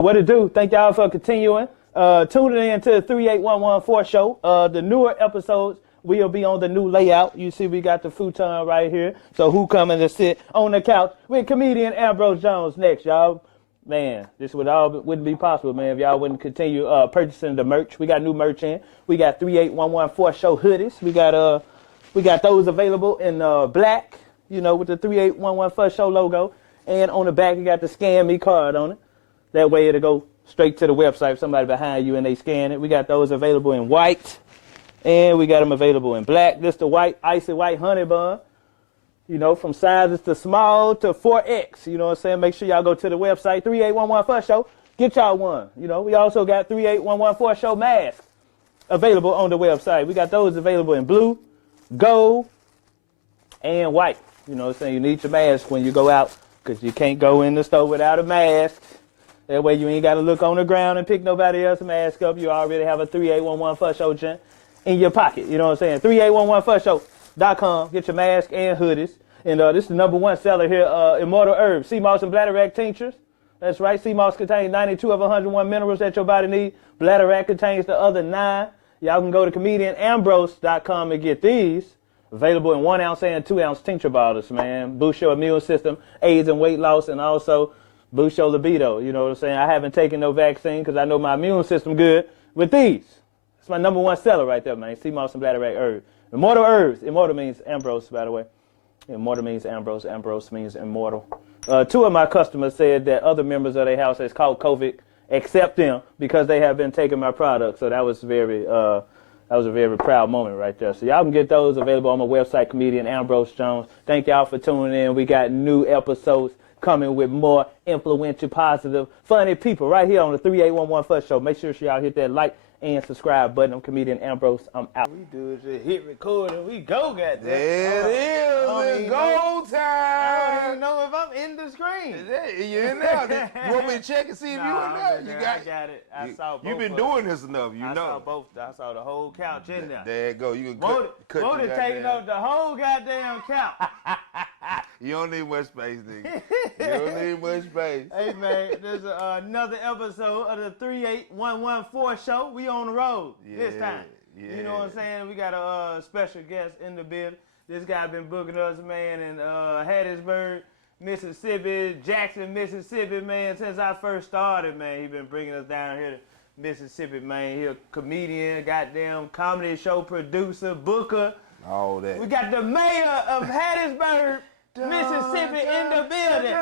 What it do? Thank y'all for continuing. Tuning in to the 38114 show. The newer episodes will be on the new layout. You see we got the futon right here. So who coming to sit on the couch with comedian Ambrose Jones next, y'all? Man, this wouldn't be possible, man, if y'all wouldn't continue purchasing the merch. We got new merch in. We got 38114 show hoodies. We got those available in black, with the 38114 show logo. And on the back, you got the Scan Me card on it. That way it'll go straight to the website if somebody behind you and they scan it. We got those available in white, and we got them available in black. This the white, icy white honey bun. From sizes to small to 4X. You know what I'm saying? Make sure y'all go to the website, 38114 show. Get y'all one. We also got 38114 show masks available on the website. We got those available in blue, gold, and white. You know what I'm saying? You need your mask when you go out because you can't go in the store without a mask. That way you ain't got to look on the ground and pick nobody else's mask up. You already have a 38114 show gent in your pocket. You know what I'm saying? 38114show.com. Get your mask and hoodies. And this is the #1 seller here, Immortal Herbs, Seamoss and Bladderwack tinctures. That's right. Seamoss contains 92 of 101 minerals that your body needs. Bladderwack contains the other 9. Y'all can go to comedianambrose.com and get these. Available in 1 ounce and 2 ounce tincture bottles, man. Boost your immune system, aids in weight loss, and also boost your libido. You know what I'm saying? I haven't taken no vaccine because I know my immune system good with these. It's my #1 seller right there, man. Seamoss and Bladderwack Herbs. Immortal Herbs. Immortal means Ambrose, by the way. Immortal means Ambrose. Ambrose means immortal. 2 of my customers said that other members of their house has caught COVID except them because they have been taking my product. So that was a very proud moment right there. So y'all can get those available on my website, comedian Ambrose Jones. Thank y'all for tuning in. We got new episodes coming with more influential, positive, funny people right here on the 38114 show. Make sure y'all hit that like and subscribe button. I'm comedian Ambrose. I'm out. We do is just hit record and we go, goddamn. There it is. Go time. I don't even know if I'm in the screen. You in there. You want me to check and see if you in there? I got it. I saw both. You've been doing this enough, I saw both. I saw the whole couch in there. There you go. You can cut Whodi taking up the whole goddamn couch. You don't need much space, nigga. You don't need much space. Hey, man, there's another episode of the 38114 show. We on the road this time. Yeah. You know what I'm saying? We got a special guest in the building. This guy been booking us, man, in Hattiesburg, Mississippi, Jackson, Mississippi, man, since I first started, man. He been bringing us down here to Mississippi, man. He a comedian, goddamn comedy show producer, booker. All that. We got the mayor of Hattiesburg, Mississippi in the building.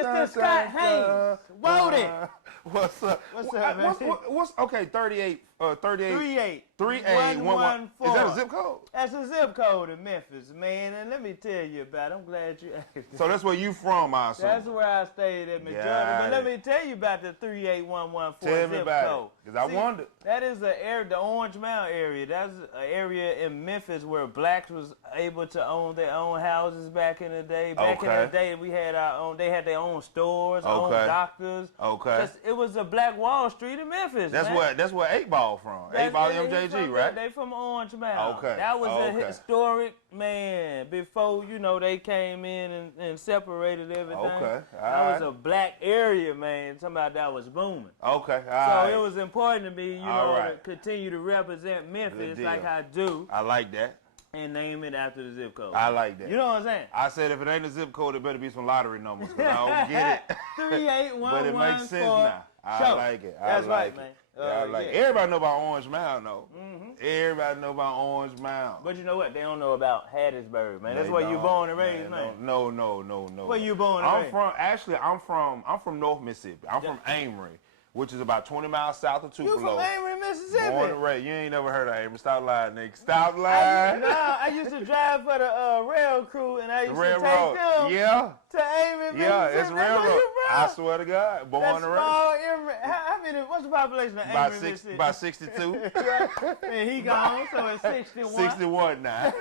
Mr. Scott Haynes. Whodi. What's up? What's up, man? What's okay, 38. 38. 114. Is that a zip code? That's a zip code in Memphis, man. And let me tell you about it. I'm glad you asked. So that's where you from, I assume. That's where I stayed at majority. Yeah. But let me tell you about the 38114 Tell me zip about code. it, because I wondered. That is the Orange Mound area. That's an area in Memphis where blacks was able to own their own houses back in the day. Back in the day, we had our own. They had their own stores, own doctors. Okay. It was a Black Wall Street in Memphis. That's where 8-Ball from. 8-Ball MJG, right? They from Orange Mound. Okay. That was a historic, man, before, they came in and separated everything. Okay. That was a black area, man. Somebody that was booming. Okay. So it was important to me, to continue to represent Memphis like I do. I like that. And name it after the zip code. I like that. You know what I'm saying? I said if it ain't a zip code, it better be some lottery numbers, because I don't get it. 38114. But it makes sense now. I like it. That's right, man. I like it. Everybody know about Orange Mound, though. Everybody know about Orange Mound. But you know what? They don't know about Hattiesburg, man. That's where you born and raised, man. No. Where you born and raised? I'm from North Mississippi. I'm from Amory, which is about 20 miles south of Tupelo. You from Amory, Mississippi? Born and raised. You ain't never heard of Amory. Stop lying, nigga. Stop lying. I used to drive for the rail crew, and I used to take them to Amory, Mississippi. Yeah, it's railroad. I swear to God. Born and raised. How many? What's the population of Amory, Mississippi? About 62. And he gone, so it's 61. 61 now.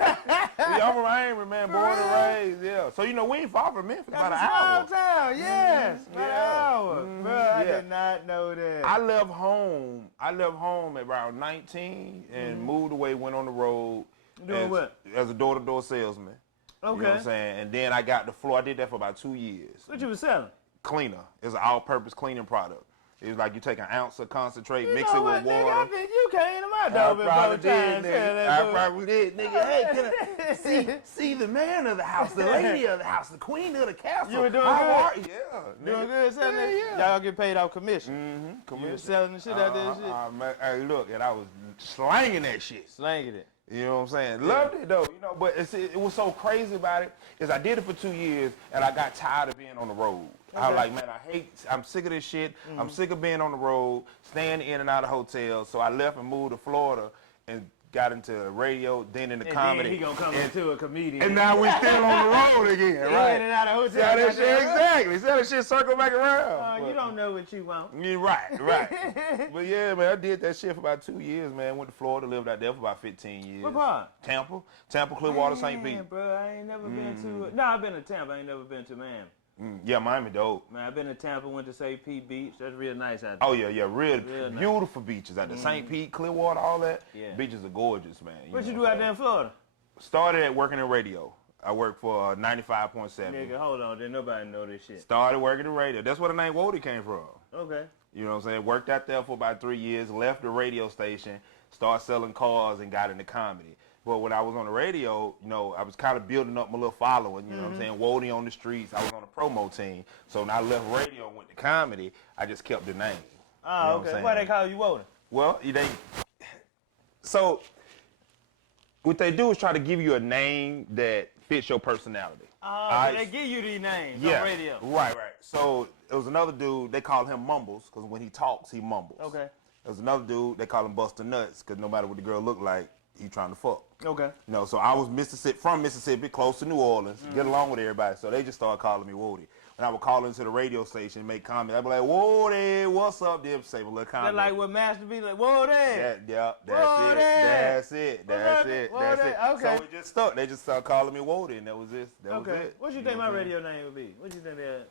I'm from Amory, man. Born and raised, yeah. So, we ain't far from Memphis. About an hour. Small town, yes. About an hour. Bro, I did not know that. I left home at around 19 and moved away, went on the road. Doing what? As a door-to-door salesman. Okay. You know what I'm saying? And then I got the floor. I did that for about 2 years. What you was selling? cleaner. It's an all-purpose cleaning product. It's like you take an ounce of concentrate, You mix know it what, with nigga, water. I think you came to my I door probably before did, time. nigga. I probably did, nigga. Hey, can I see the man of the house, the lady of the house, the queen of the castle? You were doing How good? are- Yeah, Doing nigga. good selling Yeah, it? yeah. Y'all get paid off commission. Mm-hmm. You Commission. was selling the shit out there and shit? Man, hey, look, and I was slanging that shit. Slanging it. You know what I'm saying? Loved it though, you know. But it was so crazy about it is I did it for 2 years and I got tired of being on the road. I was like, man, I'm sick of this shit. I'm sick of being on the road, staying in and out of hotels. So I left and moved to Florida and got into radio, then into comedy. Then he gonna come into a comedian. And now we still on the road again, right? In and out of hotel. See how that shit, exactly. See how that shit circle back around. You don't know what you want. Yeah, right. But yeah, man, I did that shit for about 2 years, man. Went to Florida, lived out there for about 15 years. What part? Tampa, Clearwater, St. Pete. Bro, I ain't never been to. No, I've been to Tampa. I ain't never been to Miami. Yeah, Miami dope. Man, I've been to Tampa. Went to St. Pete Beach. That's real nice out there. Oh yeah, real nice. beautiful beaches out there. St. Pete, Clearwater, all that. Yeah. Beaches are gorgeous, man. What you do out there in Florida? Started at working in radio. I worked for 95.7. Nigga, hold on. Didn't nobody know this shit. Started working in radio. That's where the name Whodi came from. Okay. You know what I'm saying? Worked out there for about 3 years, left the radio station, started selling cars and got into comedy. But when I was on the radio, you know, I was kind of building up my little following, you know what I'm saying? Whodi on the streets. I was on a promo team. So when I left radio and went to comedy, I just kept the name. Oh, you know okay. Why they call you Whodi? Well, so what they do is try to give you a name that fits your personality. So they give you these names on radio. Right. So there was another dude, they call him Mumbles, because when he talks, he mumbles. Okay. There's another dude, they call him Buster Nuts, because no matter what the girl looked like, he trying to fuck. Okay. You know, so I was from Mississippi, close to New Orleans, get along with everybody. So they just started calling me Whodi. When I would call into the radio station, make comments, I'd be like, Whodi, what's up? They'd say a little comment. That's like what Master be like, Whodi. That's it. Whodi. Okay. So it just stuck. They just started calling me Whodi, and that was it. That was it. What you think my radio name would be? What you think that?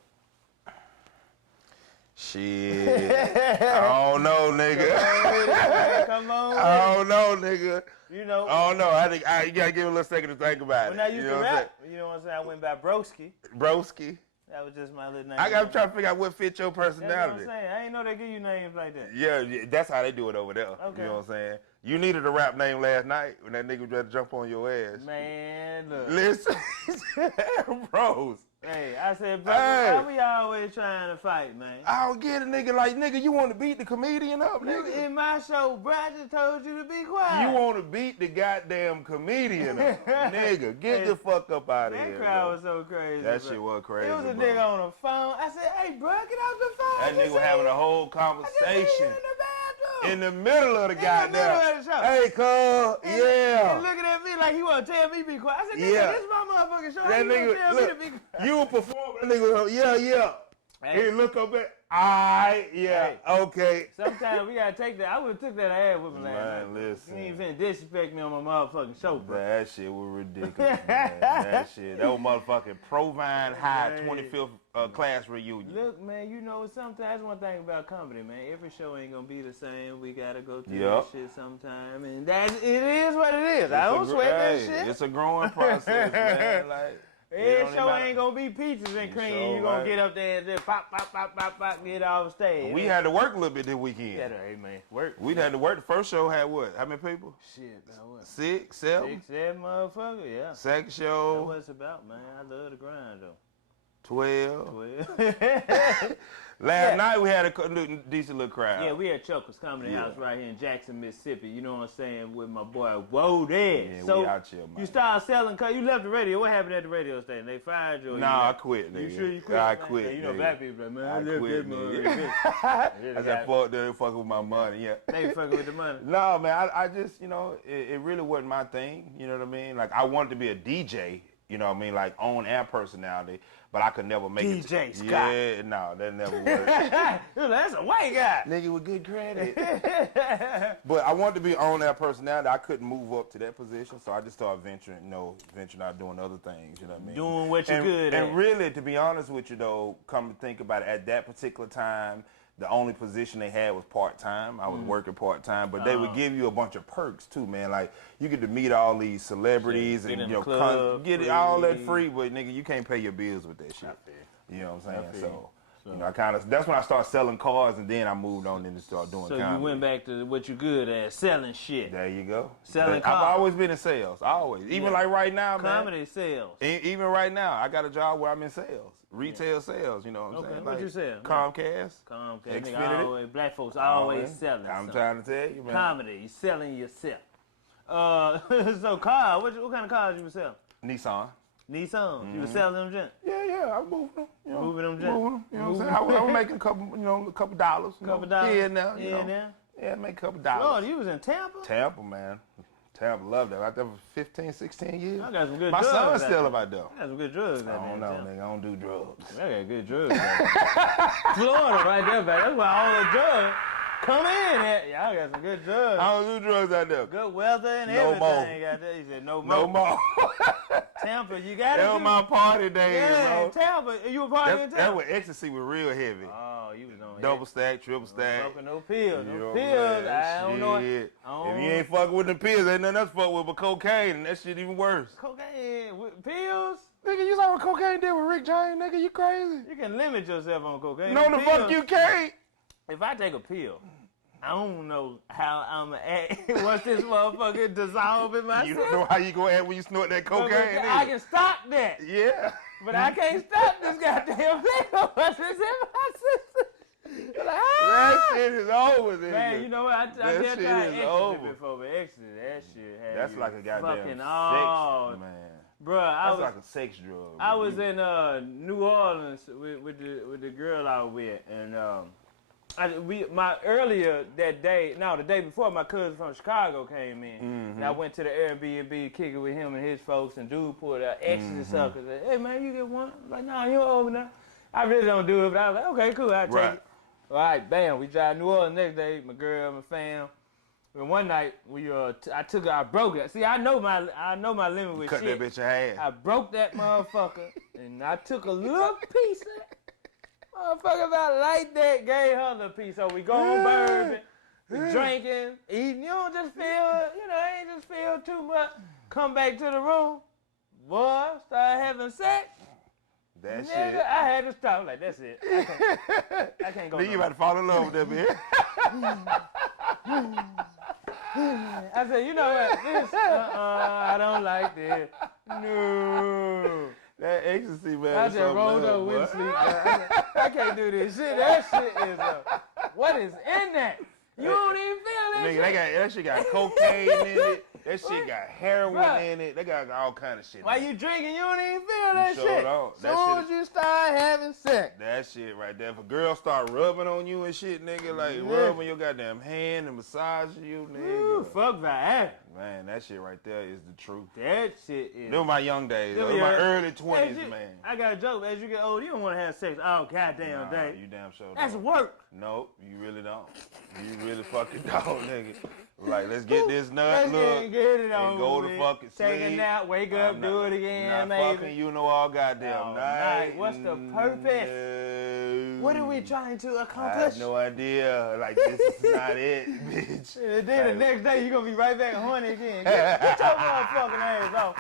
Shit. I don't know, nigga. Come on. I don't know, nigga. You know. I don't know. I think you gotta give me a little second to think about When I it. used to rap, you know what I'm saying? I went by Broski. Broski. That was just my little name. I gotta try to figure out what fits your That's personality. what I'm saying. I ain't know they give you names like that. Yeah, that's how they do it over there. Okay. You know what I'm saying? You needed a rap name last night when that nigga tried to jump on your ass. Man, look. Listen, Ambrose. Hey, I said, bro, Hey. why we always trying to fight, man? I don't get a nigga like, nigga, you want to beat the comedian up, You nigga? in my show, bro, I just told you to be quiet. You want to beat the goddamn comedian up. Nigga, get the fuck up out of That here, crowd bro. was so crazy. That bro. shit was crazy, It was a bro. nigga on the phone. I said, hey, bro, get off the phone. That nigga was having a whole conversation in the middle of the goddamn. middle of the show. Hey, cuz, yeah. And looking at me like he want to tell me be quiet. I said, nigga, Yeah. this is my motherfucking show. How That you gonna nigga, tell me to look, be quiet? you were performing. That nigga, yeah. Hey. He look up at, alright, yeah, Hey. okay. Sometimes we gotta take that. I would have took that ass with me last Man, night. listen. You ain't finna disrespect me on my motherfucking show, bro. That shit was ridiculous, man. That was motherfucking Provine High Hey. 25th class reunion. Look, man, you know sometimes that's one thing about comedy, man. Every show ain't gonna be the same. We gotta go through Yup. that shit sometime, and it is what it is. I don't sweat that shit. It's a growing process, man. Like, Every show ain't gonna be peaches and cream. sure, You gonna right. get up there and just pop, get off stage. we had to work a little bit this weekend. hey man, work. We had to work. The first show had what? How many people? Shit, man, what? 6, 7. 6, 7 motherfucker, yeah. Second That's show, what it's about, man. I love the grind though. 12. Well, Last night we had a decent little crowd. yeah, we at Chuckles Comedy House right here in Jackson, Mississippi. You know what I'm saying? With my boy Whodi. Yeah, So we out here, man. you started selling, cause you left the radio. What happened at the radio station? They fired you? Or Nah, I left? quit, nigga. You sure you quit? I man? quit, You know, nigga. black people, like, man, I I left quit, that nigga. motherfucker. I said, fuck, they fucking with my money, yeah. They fucking with the money. No, man, I just, you know, it really wasn't my thing, you know what I mean? Like, I wanted to be a DJ, you know what I mean, like, on-air personality, but I could never make it. DJ Scott. Yeah, no, that never worked. That's a white guy. Nigga with good credit. But I wanted to be on-air personality. I couldn't move up to that position, so I just started venturing out doing other things, you know what I mean? Doing what you're good at. And really, to be honest with you, though, come to think about it, at that particular time, the only position they had was part-time. I was working part-time, but they would give you a bunch of perks too, man. Like, you get to meet all these celebrities Get and, in you know, the club, get free. all that free, but nigga, you can't pay your bills with that shit. I feel. You know what I'm saying? feel. So You know, that's when I started selling cars, and then I moved on and started doing comedy. So you went back to what you good at, selling shit. There you go. Selling cars. I've always been in sales, always. Even like right now, man. Comedy sales. Even right now, I got a job where I'm in sales, retail sales. You know what I'm saying? What you sell? Comcast. Xfinity. Always, black folks always selling. I'm trying to tell you, man. Comedy, you selling yourself. So car, what kind of cars you were selling? Nissan. You were selling them gents? Yeah, I'm moving them. You know, moving them gents. You know what I'm saying? I was making a couple dollars. Couple dollars? Yeah, now. Yeah, make a couple dollars. Lord, you was in Tampa? Tampa, man. Tampa, loved that. I was there for 15, 16 years. I got some good My drugs. My son's still about there. I got some good drugs. I don't know, nigga. I don't do drugs. I got good drugs. Florida right there, baby. That's where all the drugs come in at. Y'all got some good drugs. I don't do drugs out there. Good weather and no everything. More. Got there. He said no more. No more. Tampa, you got it. That was my party days, yeah, bro. Tampa. You were partying in Tampa? That when ecstasy was real heavy. Oh, you was on double stack, triple stack. Smoking no pills. You No know pills. I don't know. If you ain't fucking with the pills, ain't nothing else fuck with but cocaine, and that shit even worse. Cocaine with pills? Nigga, you saw what cocaine did with Rick James, nigga? You crazy? You can limit yourself on cocaine. No, the fuck you can't. If I take a pill, I don't know how I'm going to act once this motherfucker dissolve in my You system. don't know how you going to act when you snort that cocaine. I can stop that. Yeah. But I can't stop this goddamn pill once it's in my system. Like, that shit is over, nigga. Man, you know what? I that just shit tried is ecstasy over. before, but ecstasy, that shit had That's you like a goddamn fucking sex, man. Bruh, That's like a sex drug. I was in New Orleans with the girl I was with, and the day before, my cousin from Chicago came in, and I went to the Airbnb, kicking with him and his folks, and dude pulled out ecstasy suckers. Said, hey man, you get one? I'm like, nah, you over now. I really don't do it, but I was like, okay, cool, I'll take it. All right, bam, we drive New Orleans next day, my girl, my fam. And one night I broke it. See, I know my limit with Cut shit. that bitch in half. I broke that motherfucker, and I took a little piece of it. Motherfucker about like that, gave her a little piece. So we go on bourbon, we drinking, eating. You don't just feel, I ain't just feel too much. Come back to the room, boy, start having sex. That Nigga, shit. I had to stop. Like, that's it. I can't go. Then you about to fall in love with that bitch. I said, you know what? This, I don't like this. No. That ecstasy, man. I just rolled up with sleep. I can't do this shit. That shit is what is in that? You don't even feel that Nigga, shit. that shit got cocaine in it. That shit got heroin in it. They got all kind of shit. While you drinking, you don't even feel that sure shit. don't. As soon as you start having sex. That shit right there. If a girl start rubbing on you and shit, nigga, like rubbing your goddamn hand and massaging you, nigga. Ooh, fuck Viagra. Man, that shit right there is the truth. That shit is. Them were my young days. Those were my early 20s, man. man. I got a joke. As you get older, you don't want to have sex all goddamn day. You damn sure don't. That's work. Nope, you really don't. You really fucking don't, nigga. Like, let's get this nut, Let's get it on and go to fucking sleep. Take a nap, wake up, do it again, not maybe. fucking you know all goddamn night. What's the purpose? No. What are we trying to I accomplish? have no idea. Like, this is not it, bitch. And then the next day, you're going to be right back horny again. Get your motherfucking ass off.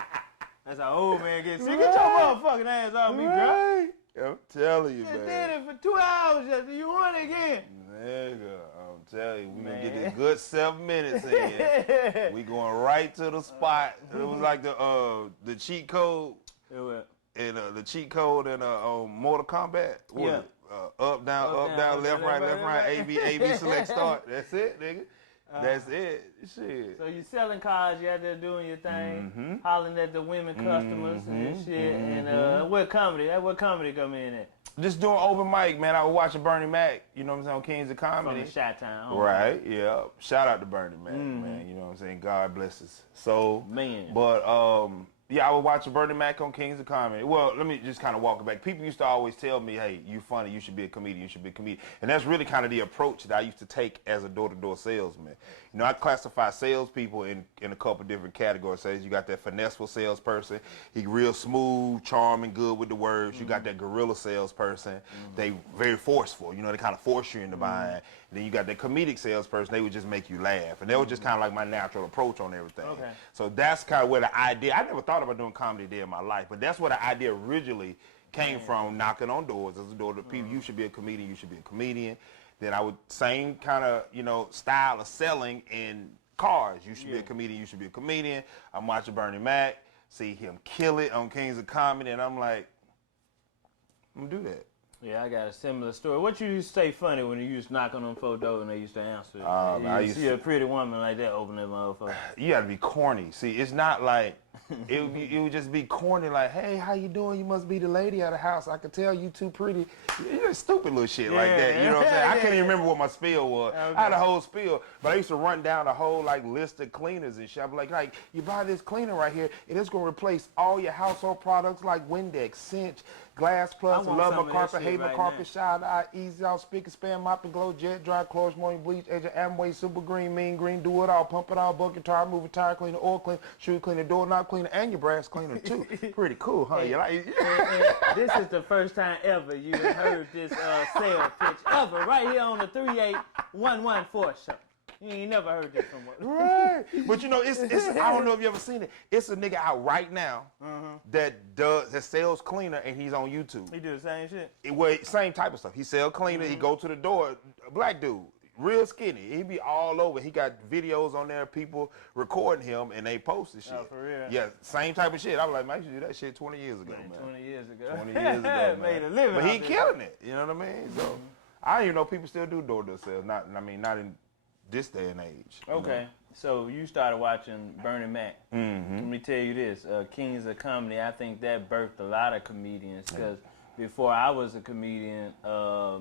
That's how old man gets sick. Get your motherfucking ass off me, bro. I'm telling you, You man. did it for 2 hours just you horny again. Nigga, I'm telling you, we gonna get this good 7 minutes in. We going right to the spot. It was like the cheat code. And the cheat code in Mortal Kombat. Yeah. Up, down, left, right, A, B, select, start. That's it, nigga. That's it. Shit. So you selling cars, you out there doing your thing, hollering at the women customers and shit. And what comedy come in at? Just doing open mic, man. I was watching Bernie Mac, you know what I'm saying, on Kings of Comedy. From the Chi-Town. Right, yeah. Shout out to Bernie Mac, man. You know what I'm saying? God bless his soul. Man. But, yeah, I was watching Bernie Mac on Kings of Comedy. Well, let me just kind of walk it back. People used to always tell me, hey, you funny, you should be a comedian, you should be a comedian. And that's really kind of the approach that I used to take as a door-to-door salesman. You know, I classify salespeople in a couple different categories. So you got that finesseful salesperson. He real smooth, charming, good with the words. You got that guerrilla salesperson. They very forceful. You know, they kind of force you into buying. Then you got that comedic salesperson. They would just make you laugh. And that was just kind of like my natural approach on everything. So that's kind of where the idea, I never thought about doing comedy a day in my life, but that's where the idea originally came from knocking on doors as a door to people. You should be a comedian. You should be a comedian. Then I would same kind of style of selling in cars. You should be a comedian. You should be a comedian. I'm watching Bernie Mac, see him kill it on Kings of Comedy, and I'm like, I'm gonna do that. Yeah, I got a similar story. What you used to say funny when you used to knock on them folk doors and they used to answer? I you used see a pretty woman like that open that motherfucker. You gotta be corny. See, it's not like it would just be corny. Like, hey, how you doing? You must be the lady of the house. I can tell you too pretty. You just stupid little shit like that. You know what I'm saying? I can't even remember what my spiel was. Okay. I had a whole spiel, but I used to run down a whole list of cleaners and shit. I'd be like, you buy this cleaner right here, and it's gonna replace all your household products like Windex, Cinch, Glass Plus, Love My Carpet, Hate My Carpet, Shower Eye, Easy Out, Speaker, Spam, Mop and Glow, Jet Dry, Clothes, Morning Bleach, Agent Amway, Super Green, Mean Green, Do It All, Pump It All, Bucket Tire, Move a Tire Cleaner, Oil Cleaner, Shoe Cleaner, Doorknob Cleaner, and your brass cleaner too. Pretty cool, huh? You like it? This is the first time ever you have heard this sales pitch ever right here on the 38114 show. You ain't never heard this from one. Right. But it's I don't know if you ever seen it. It's a nigga out right now that sells cleaner and he's on YouTube. He do the same shit? Same type of stuff. He sell cleaner, he go to the door, a black dude, real skinny. He be all over. He got videos on there, people recording him and they post the shit. Oh, for real? Yeah, same type of shit. I was like, man, I used to do that shit 20 years ago, man. 20 years ago. 20 years ago, man. Made a living. But he killing it. You know what I mean? So I didn't even know people still do door-to-door sales. Not in this day and age. Okay, so you started watching Bernie Mac. Let me tell you this, Kings of Comedy, I think that birthed a lot of comedians because before I was a comedian,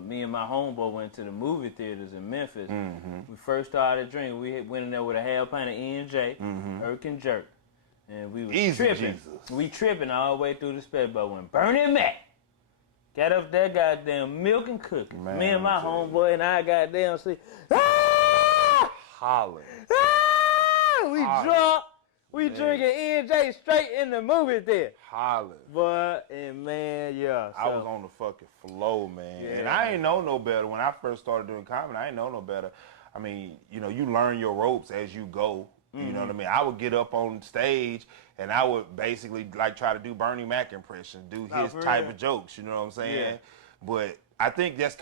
me and my homeboy went to the movie theaters in Memphis. We first started drinking. We went in there with a half pint of E&J, Irk and Jerk. And we was tripping. Jesus. We tripping all the way through the spec, but when Bernie Mac got up there goddamn milk and cookies, me and my homeboy and I goddamn see, hollering. We drunk. We drinking E&J straight in the movie theater. Hollering. But, and man, yeah. So. I was on the fucking flow, man. Yeah. And I ain't know no better. When I first started doing comedy, I ain't know no better. I mean, you learn your ropes as you go. You know what I mean? I would get up on stage and I would basically try to do Bernie Mac impressions, do his type of jokes, you know what I'm saying? Yeah. But I think that's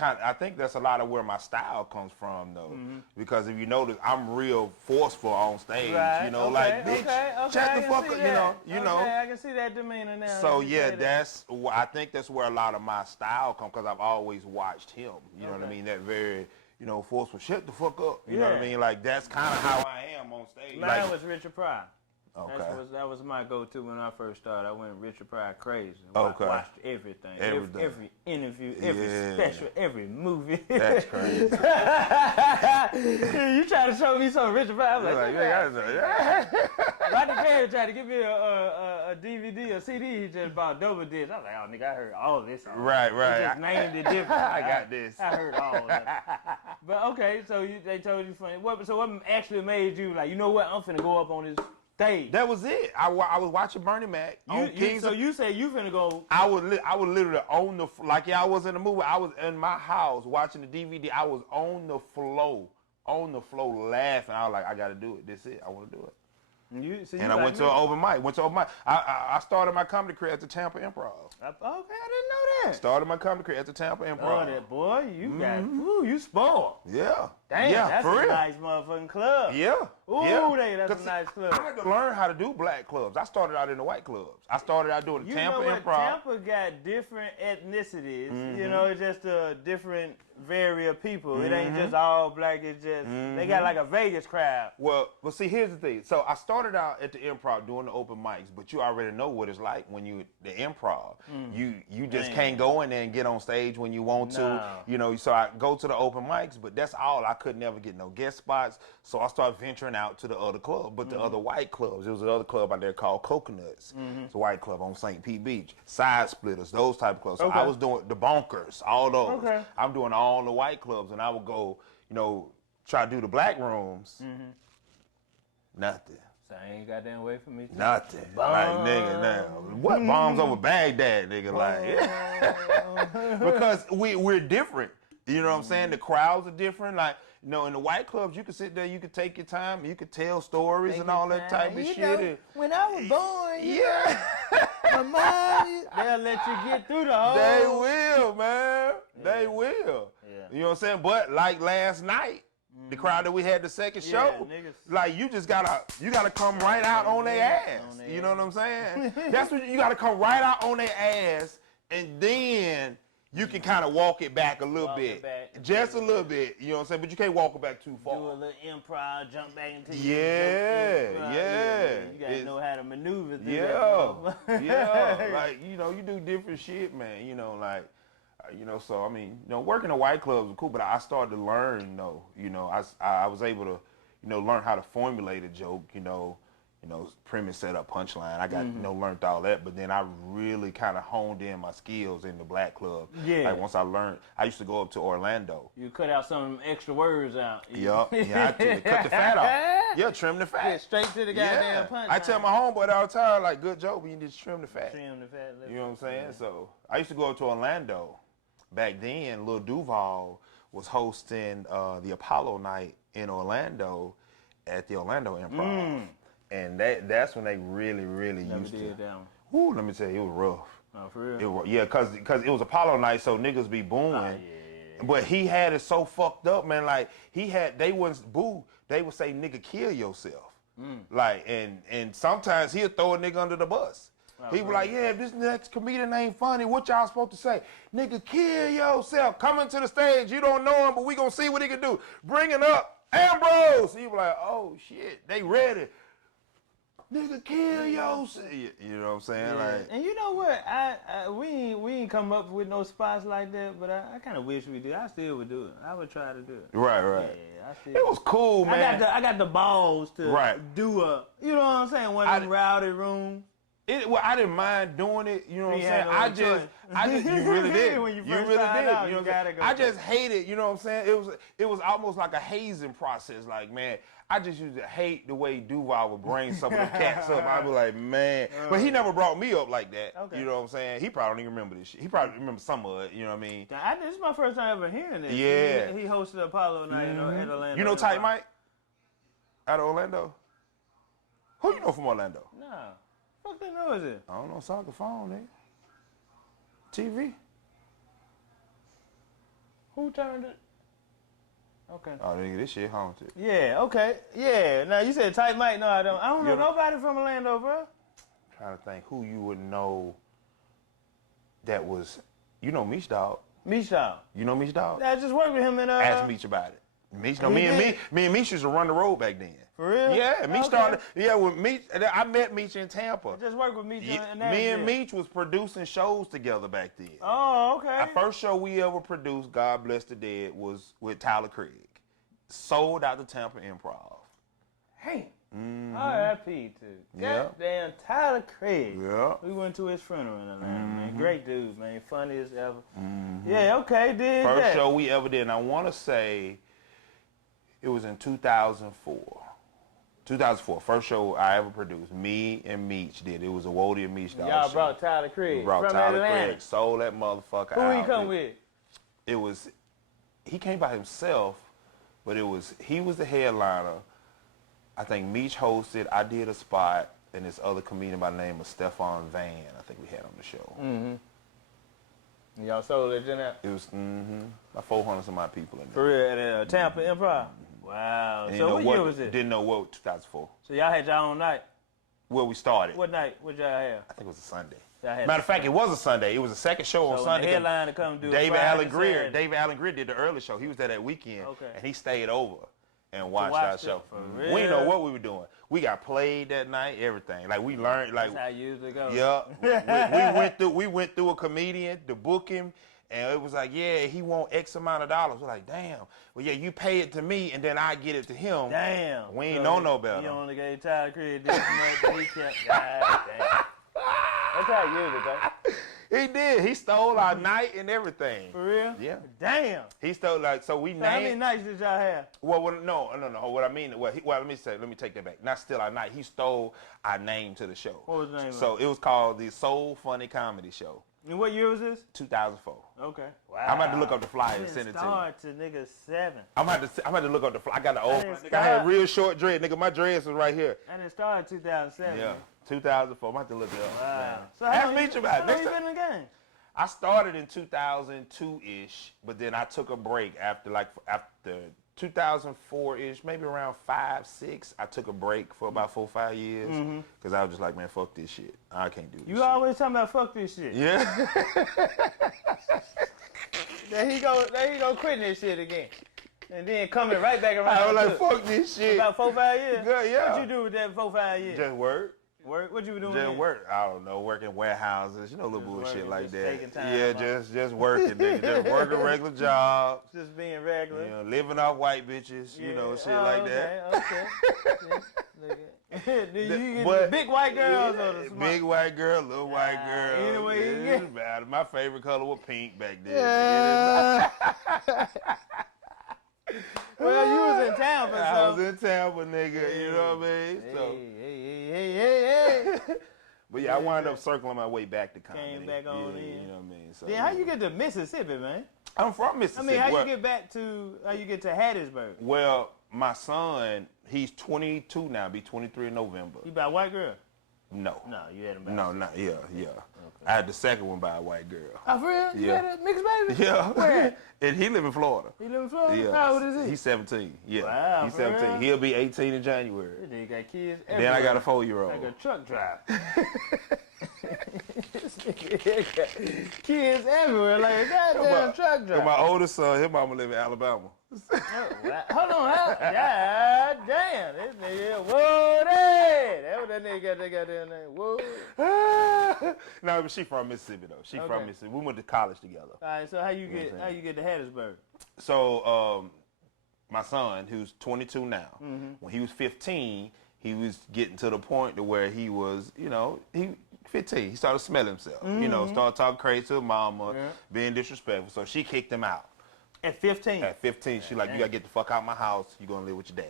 a lot of where my style comes from though. Because if you notice, I'm real forceful on stage, right. Bitch, shut the fuck up, you know. I can see that demeanor now. So yeah, I think that's where a lot of my style comes because I've always watched him. You know what I mean? That very, forceful, shut the fuck up. You know what I mean? Like that's kind of how I am on stage. Mine was Richard Pryor. Okay. That was my go-to when I first started. I went Richard Pryor crazy. Okay. Watched everything. Every interview, every special, every movie. That's crazy. You try to show me some Richard Pryor. I'm like, Rodney Perry tried to give me a DVD, a CD. He just bought double disc. I was like, oh, nigga, I heard all this. Right. He just named it different. I got this. I heard all of that. But okay, so they told you funny. So what actually made you like, you know what? I'm finna go up on this stage. That was it. I was watching Bernie Mac on Kings. So you say you finna go? I would literally own the I was in the movie. I was in my house watching the DVD. I was on the floor laughing. I was like, I got to do it. This it. I want to do it. And I went to an open mic. I started my comedy career at the Tampa Improv. Okay, I didn't know that. Started my comedy career at the Tampa Improv. Oh, that boy, you got, you spoiled. Yeah. Damn, yeah, that's for a real. nice motherfucking club. Yeah. Ooh, yeah. That's a nice club. I had to learn how to do black clubs. I started out in the white clubs. I started out doing the Tampa Improv. Tampa got different ethnicities. You know, it's just a different variety of people. It ain't just all black. It's just, they got like a Vegas crowd. Well, see, here's the thing. So I started out at the Improv doing the open mics, but you already know what it's like when you the Improv. You just can't go in there and get on stage when you want to. You know, so I go to the open mics, but that's all. I could never get no guest spots, so I started venturing out to the other club, but the other white clubs. There was another club out there called Coconuts. It's a white club on St. Pete Beach. Side Splitters, those type of clubs. So I was doing the Bonkers, all those. I'm doing all the white clubs, and I would go, try to do the black rooms. Nothing. Same goddamn way for me too. Nothing. Like, nigga, now. What bombs over Baghdad, nigga? Like, because we're different. You know what I'm saying? The crowds are different. Like, in the white clubs, you can sit there, you can take your time, you can tell stories and all that type of shit. When I was born. Yeah. My mom, they'll let you get through the whole. They will, man. They will. Yeah. You know what I'm saying? But like last night, the crowd that we had the second show, niggas. like you gotta come right out on their ass. You know what I'm saying? That's what you gotta come right out on their ass, and then you can kind of walk it back a little bit. Just a little bit, you know what I'm saying? But you can't walk it back too far. Do a little improv, jump back into Yeah. You gotta know how to maneuver through that. Yeah. Like, you know, you do different shit, man. You know, like, so, I mean, you know, working at white clubs was cool, but I started to learn, I was able to, learn how to formulate a joke, premise, setup, punchline. I got, learned all that, but then I really kind of honed in my skills in the black club. Yeah. Like once I learned, I used to go up to Orlando. You cut out some extra words out. Yup. Yeah, I cut the fat off. Yeah, trim the fat. Yeah, straight to the goddamn punch. I tell my homeboy all the time, like, good joke, but you need to trim the fat. Trim the fat. You know what I'm saying? Yeah. So I used to go up to Orlando. Back then, Lil Duval was hosting the Apollo night in Orlando at the Orlando Improv. And that's when they really used to. Did that one. Ooh, let me tell you, it was rough. Oh, for real? Cause it was Apollo night, so niggas be booing. Oh, yeah. But he had it so fucked up, man. Like they wouldn't boo. They would say, "Nigga, kill yourself." Like, and sometimes he'll throw a nigga under the bus. He was like, yeah, if this next comedian ain't funny, what y'all supposed to say? Nigga, kill yourself. Coming to the stage, you don't know him, but we gonna see what he can do. Bringing up Ambrose. He was like, oh shit, they ready. Nigga, kill yourself. You know what I'm saying? Yeah. Like, and you know what? We ain't come up with no spots like that, but I kind of wish we did. I still would do it. I would try to do it. Right. Yeah, I still. It was cool, man. I got the balls to do a, you know what I'm saying? One of them rowdy rooms. I didn't mind doing it, you know what I'm saying? I just, you really did. When you really first did. out, You know you what I'm gotta saying? go. I just hated, you know what I'm saying? It was almost like a hazing process. Like, man, I just used to hate the way Duval would bring some of the cats up. I'd be like, man. But he never brought me up like that. Okay. You know what I'm saying? He probably don't even remember this shit. He probably remember some of it, you know what I mean? This is my first time ever hearing this. Yeah. He hosted Apollo night at Orlando. You know Tight Mike? Out of Orlando? Who you know from Orlando? Nah. What the fuck they know is it? I don't know, soccer phone, nigga. TV. Who turned it? Okay. Oh, nigga, this shit haunted. Yeah, okay. Yeah. Now, you said Tight Mike. No, I don't. I don't know nobody from Orlando, bro. I'm trying to think who you would know that was, you know Meech Dog. Meech Dog. You know Meech Dog? I just worked with him in Ask Meech about it. Meech, no, me and Meech used to run the road back then. For real? Yeah, Meech started. Yeah, with Meech, I met Meech in Tampa. I just worked with Meech in that. Me and Meech was producing shows together back then. Oh, okay. Our first show we ever produced, God Bless the Dead, was with Tyler Craig. Sold out the Tampa Improv. Hey. R.I.P. to goddamn Tyler Craig. Yeah. We went to his funeral in Atlanta, man. Great dude, man. Funny as ever. Yeah, okay, did First that. show we ever did, and I want to say it was in 2004. 2004, first show I ever produced. Me and Meech did. It was a Whodi and Meech Dog Y'all show. brought Tyler Craig. We brought from Tyler Atlanta. Craig. Sold that motherfucker Who out. he come with? It was, he came by himself, but he was the headliner. I think Meech hosted. I did a spot, and this other comedian by the name of Stefan Van, I think we had on the show. Y'all sold it, didn't it? It was about 400 some odd people in there. For real, at Tampa Improv. Wow. And So what year was it? Didn't know what, 2004. So y'all had y'all own night. Where we started. What night? What y'all have? I think it was a Sunday. Had Matter of fact, it was a Sunday. It was a second show on Sunday. The headline to come do David Friday, Allen Greer. Saturday. David Allen Greer did the early show. He was there that weekend, and he stayed over and watched watch our show. For We real? didn't know what we were doing. We got played that night. Everything. Like we learned. Like That's how it usually goes. Yeah. we went through a comedian to book him. And it was like, yeah, he want X amount of dollars. We're like, damn. Well, yeah, you pay it to me, and then I get it to him. Damn. We ain't know no better. You only gave Tyler Craig this much, but he kept. God damn. That's how it usually goes. He did. He stole our night and everything. For real? Yeah. Damn. He stole so we So named. how many nights did y'all have? Well, no. What I mean, let me take that back. Not still our night. He stole our name to the show. What was the name? So it was called the Soul Funny Comedy Show. And what year was this? 2004. Okay. Wow. I'm about to look up the flyer and send it to you. Start to nigga 7. I'm about to look up the flyer. I got the old one. Start. I had real short dread. Nigga, my dreads was right here. And it started 2007. Yeah. 2004. I'm about to look it up. Wow. Man. So Ask me about it. How long you been in the game? I started in 2002-ish, but then I took a break after 2004-ish, maybe around 5, 6. I took a break for about 4, 5 years because I was just like, man, fuck this shit. I can't do this. You shit. always talking about fuck this shit. Yeah. There he go quitting this shit again. And then coming right back around. I was like, fuck this shit. About 4, 5 years? Good, yeah. What you do with that 4, 5 years? Just work. Work? What you been doing? Just work. I don't know, working warehouses, little bullshit like that. Time, yeah, just working, nigga. Just working regular jobs. Just being regular. You know, living off white bitches, shit like that. Okay. Do you get big white girls or the small? Big white girl, little white girl. Anyway, it doesn't matter. My favorite color was pink back then. Yeah. Well, you was in town for something. I was in Tampa, nigga. You know what I mean? Hey. But yeah, I wound up circling my way back to comedy. Came back on in. You know what I mean? So, Then how you get to Mississippi, man? I'm from Mississippi. How you get to Hattiesburg? Well, my son, he's 22 now, be 23 in November. You by a white girl? No. No, you had him by yeah. Okay. I had the second one by a white girl. Oh, for real? You had a mixed baby? Yeah. Where? And he live in Florida. He live in Florida? Yeah. How old is he? He's 17. Yeah. Wow, he's 17. real? He'll be 18 in January. Then you got kids everywhere. Then I got a 4-year-old. Like a truck driver. Kids everywhere, like a goddamn truck driver. My oldest son, his mama live in Alabama. Hold on, God damn, this nigga, Whodi. That's what that nigga got down there, Whodi. No, but she from Mississippi though. She from Mississippi. We went to college together. All right, so how you get to Hattiesburg? So my son, who's 22 now, when he was 15, he was getting to the point to where he was, 15. He started smelling himself. Started talking crazy to his mama, being disrespectful. So she kicked him out. At 15? At 15, she like, you gotta get the fuck out of my house. You gonna live with your daddy.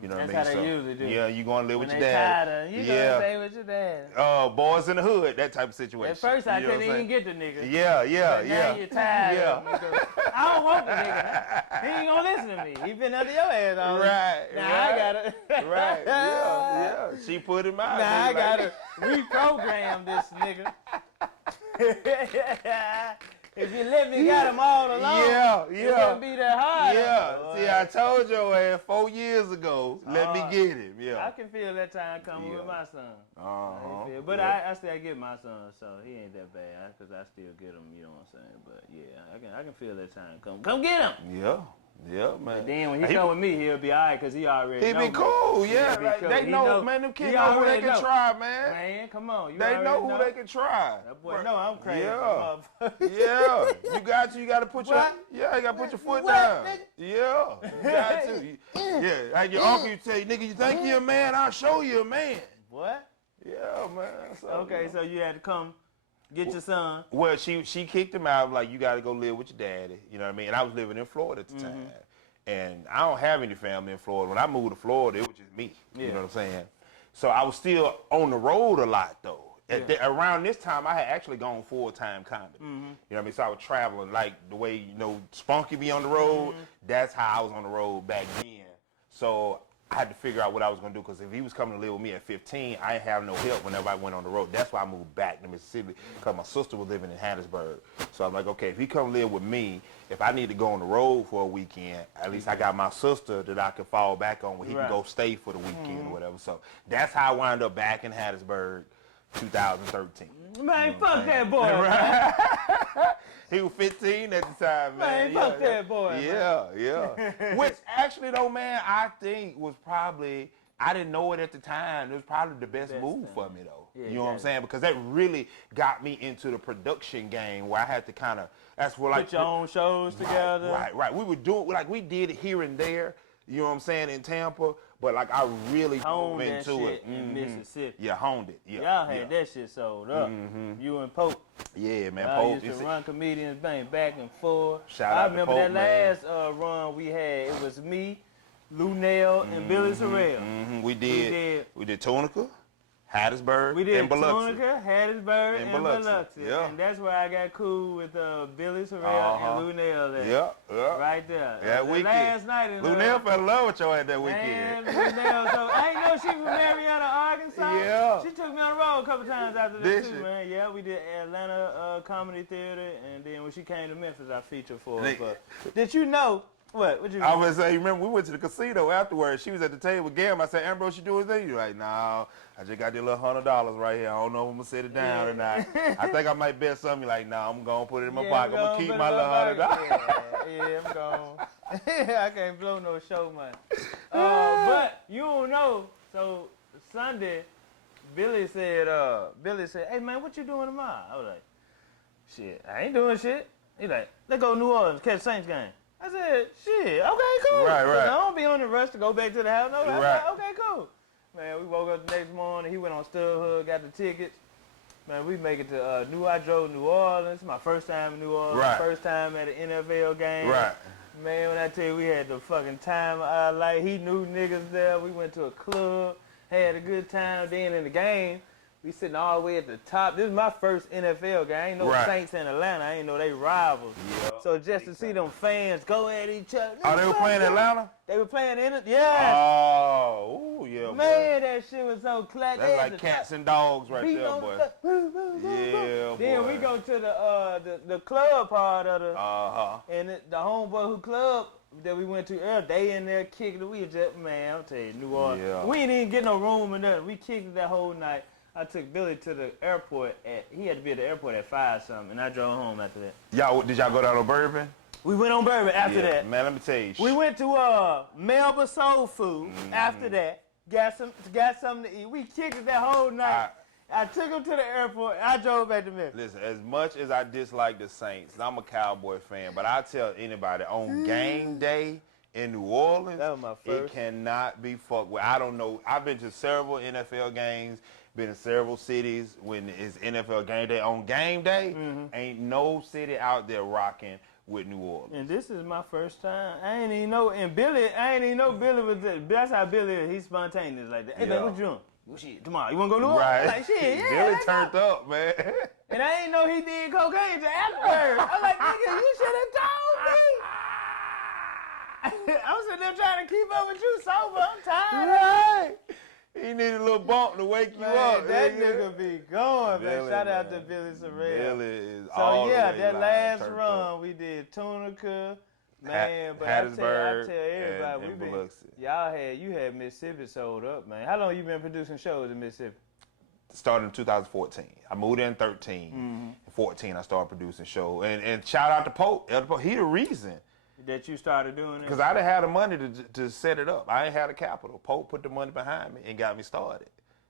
You know what I mean? That's how they usually do. Yeah, you gonna live with your daddy. Tired of, you gonna stay with your daddy. Boys in the hood, that type of situation. At first, I couldn't even get the nigga. Yeah. Now you're tired of him. I don't want the nigga. He ain't gonna listen to me. He been under your ass all day. Now I gotta. Right. Yeah. She put him out. Now I gotta reprogram this nigga. If you let me got him all alone, it wouldn't be that hard. Yeah. See, I told your ass 4 years ago, let me get him. Yeah. I can feel that time coming with my son. But I still get my son, so he ain't that bad, because I still get him, you know what I'm saying? But yeah, I can feel that time coming. Come get him! Yeah, man. But then when he come with me, he'll be all right, because he already know. He be cool, They know, man, them kids know who they can try, man. Man, come on. They know who they can try. That boy know I'm crazy. Yeah. You got to put you got to put your foot down. Yeah. You got to. Yeah. Like your uncle, you tell you, nigga, you think you're a man? I'll show you a man. What? Yeah, man. So, okay, so you had to come get your son. Well, she kicked him out, like, you got to go live with your daddy. You know what I mean? And I was living in Florida at the time. And I don't have any family in Florida. When I moved to Florida, it was just me. You know what I'm saying? So I was still on the road a lot, though. Around this time, I had actually gone full-time comedy. You know what I mean? So I was traveling like the way, Spunky be on the road. That's how I was on the road back then. So I had to figure out what I was going to do, because if he was coming to live with me at 15, I didn't have no help whenever I went on the road. That's why I moved back to Mississippi, because my sister was living in Hattiesburg. So I'm like, okay, if he come live with me, if I need to go on the road for a weekend, at least I got my sister that I can fall back on where he can go stay for the weekend or whatever. So that's how I wound up back in Hattiesburg, 2013. Man, fuck that boy. Right? He was 15 at the time, man. Man, fuck that boy. Yeah. Which actually, though, man, I think was probably, I didn't know it at the time. It was probably the best move for me, though. Yeah, you know what I'm saying? Because that really got me into the production game, where I had to kind of, that's where like. Put your own shows together. Right. We were doing, like, we did it here and there, you know what I'm saying, in Tampa. But, like, I really honed dove into it. In Mississippi. Yeah, honed it. Yeah. Y'all had that shit sold up. You and Pope. Yeah, man. Pope used to run comedians back and forth. Shout out to Pope, I remember that last run we had. It was me, Lou Nell, and Billy Sorrell. We did Tunica. Hattiesburg, We did and Biloxi. Tunica, Hattiesburg, and Biloxi. Yeah. And that's where I got cool with Billy Sorrell and Lou Nail there. Yeah. Right there. That weekend. Last night. Lou Nail fell in love with your ass that weekend. Man, Lou Nail. So I ain't know she from Marietta, Arkansas. Yeah. She took me on the road a couple times after that Did too, she? man. Yeah, we did Atlanta Comedy Theater, and then when she came to Memphis, I featured for her. But did you know? What you I was say, you remember we went to the casino afterwards. She was at the table with Gam. I said, Ambrose, you doing thing? You're like, no, I just got this little $100 right here. I don't know if I'm gonna sit it down or not. I think I might bet something. You're like, no, I'm gonna put it in my pocket. I'm gonna keep my little $100. Yeah, I'm gone. I can't blow no show money. But you don't know. So Sunday, Billy said, hey man, what you doing tomorrow? I was like, shit, I ain't doing shit. He like, let's go to New Orleans, catch Saints game. I said, shit, okay, cool. Right. I don't be on the rush to go back to the house. No, I was Right. like, okay, cool. Man, we woke up the next morning. He went on StubHub, got the tickets. Man, we make it to I drove New Orleans. My first time in New Orleans. Right. First time at an NFL game. Right. Man, when I tell you, we had the fucking time of our life. He knew niggas there. We went to a club, had a good time. Then in the game, we sitting all the way at the top. This is my first NFL game. I ain't know Saints in Atlanta. I ain't know they rivals. Yeah. So just to see them fans go at each other. Oh, they were playing Atlanta? They were playing in it? Yeah. Oh, ooh, yeah, Man, boy. that shit was so clap. That's like cats and dogs right there, boy. Yeah, Then boy. we go to the club part of the, and the homeboy who club that we went to earlier, they in there kicking it. We just, man, I'm telling you, New Orleans. Yeah. We ain't even get no room or nothing. We kicked it that whole night. I took Billy to the airport he had to be at the airport at 5 something, and I drove home after that. Did y'all go down to Bourbon? We went on Bourbon after that. Man, let me tell you. We went to Melba Soul Food after that. Got something to eat. We kicked it that whole night. I took him to the airport. I drove back to Memphis. Listen, as much as I dislike the Saints, I'm a Cowboy fan, but I tell anybody on game day in New Orleans, that was my first. It cannot be fucked with. I don't know. I've been to several NFL games, been in several cities when it's NFL game day. On game day, ain't no city out there rocking with New Orleans. And this is my first time. I ain't even know. And Billy, I ain't even know Billy was there. That's how Billy is. He's spontaneous like that. Hey man, what you doing? Well, shit, tomorrow. You wanna go to New Orleans? Right. Like, shit, yeah. Billy turned up, man. And I ain't know he did cocaine till afterwards. I was like, nigga, you should have told me. I was sitting there trying to keep up with you sober. I'm tired. Right. He needed a little bump to wake you up. That nigga be going, man. Billy, Shout out to Billy Sorrell. Billy is So all the yeah, way that live, last turned run up. we did Tunica, man. But I Hattiesburg tell everybody, and we Biloxi. you had Mississippi sold up, man. How long you been producing shows in Mississippi? Started in 2014. I moved in 13. In 14, I started producing shows. And shout out to Pope. Elder Pope. He the reason. That you started doing it? Because I didn't have the money to set it up. I ain't had the capital. Pope put the money behind me and got me started.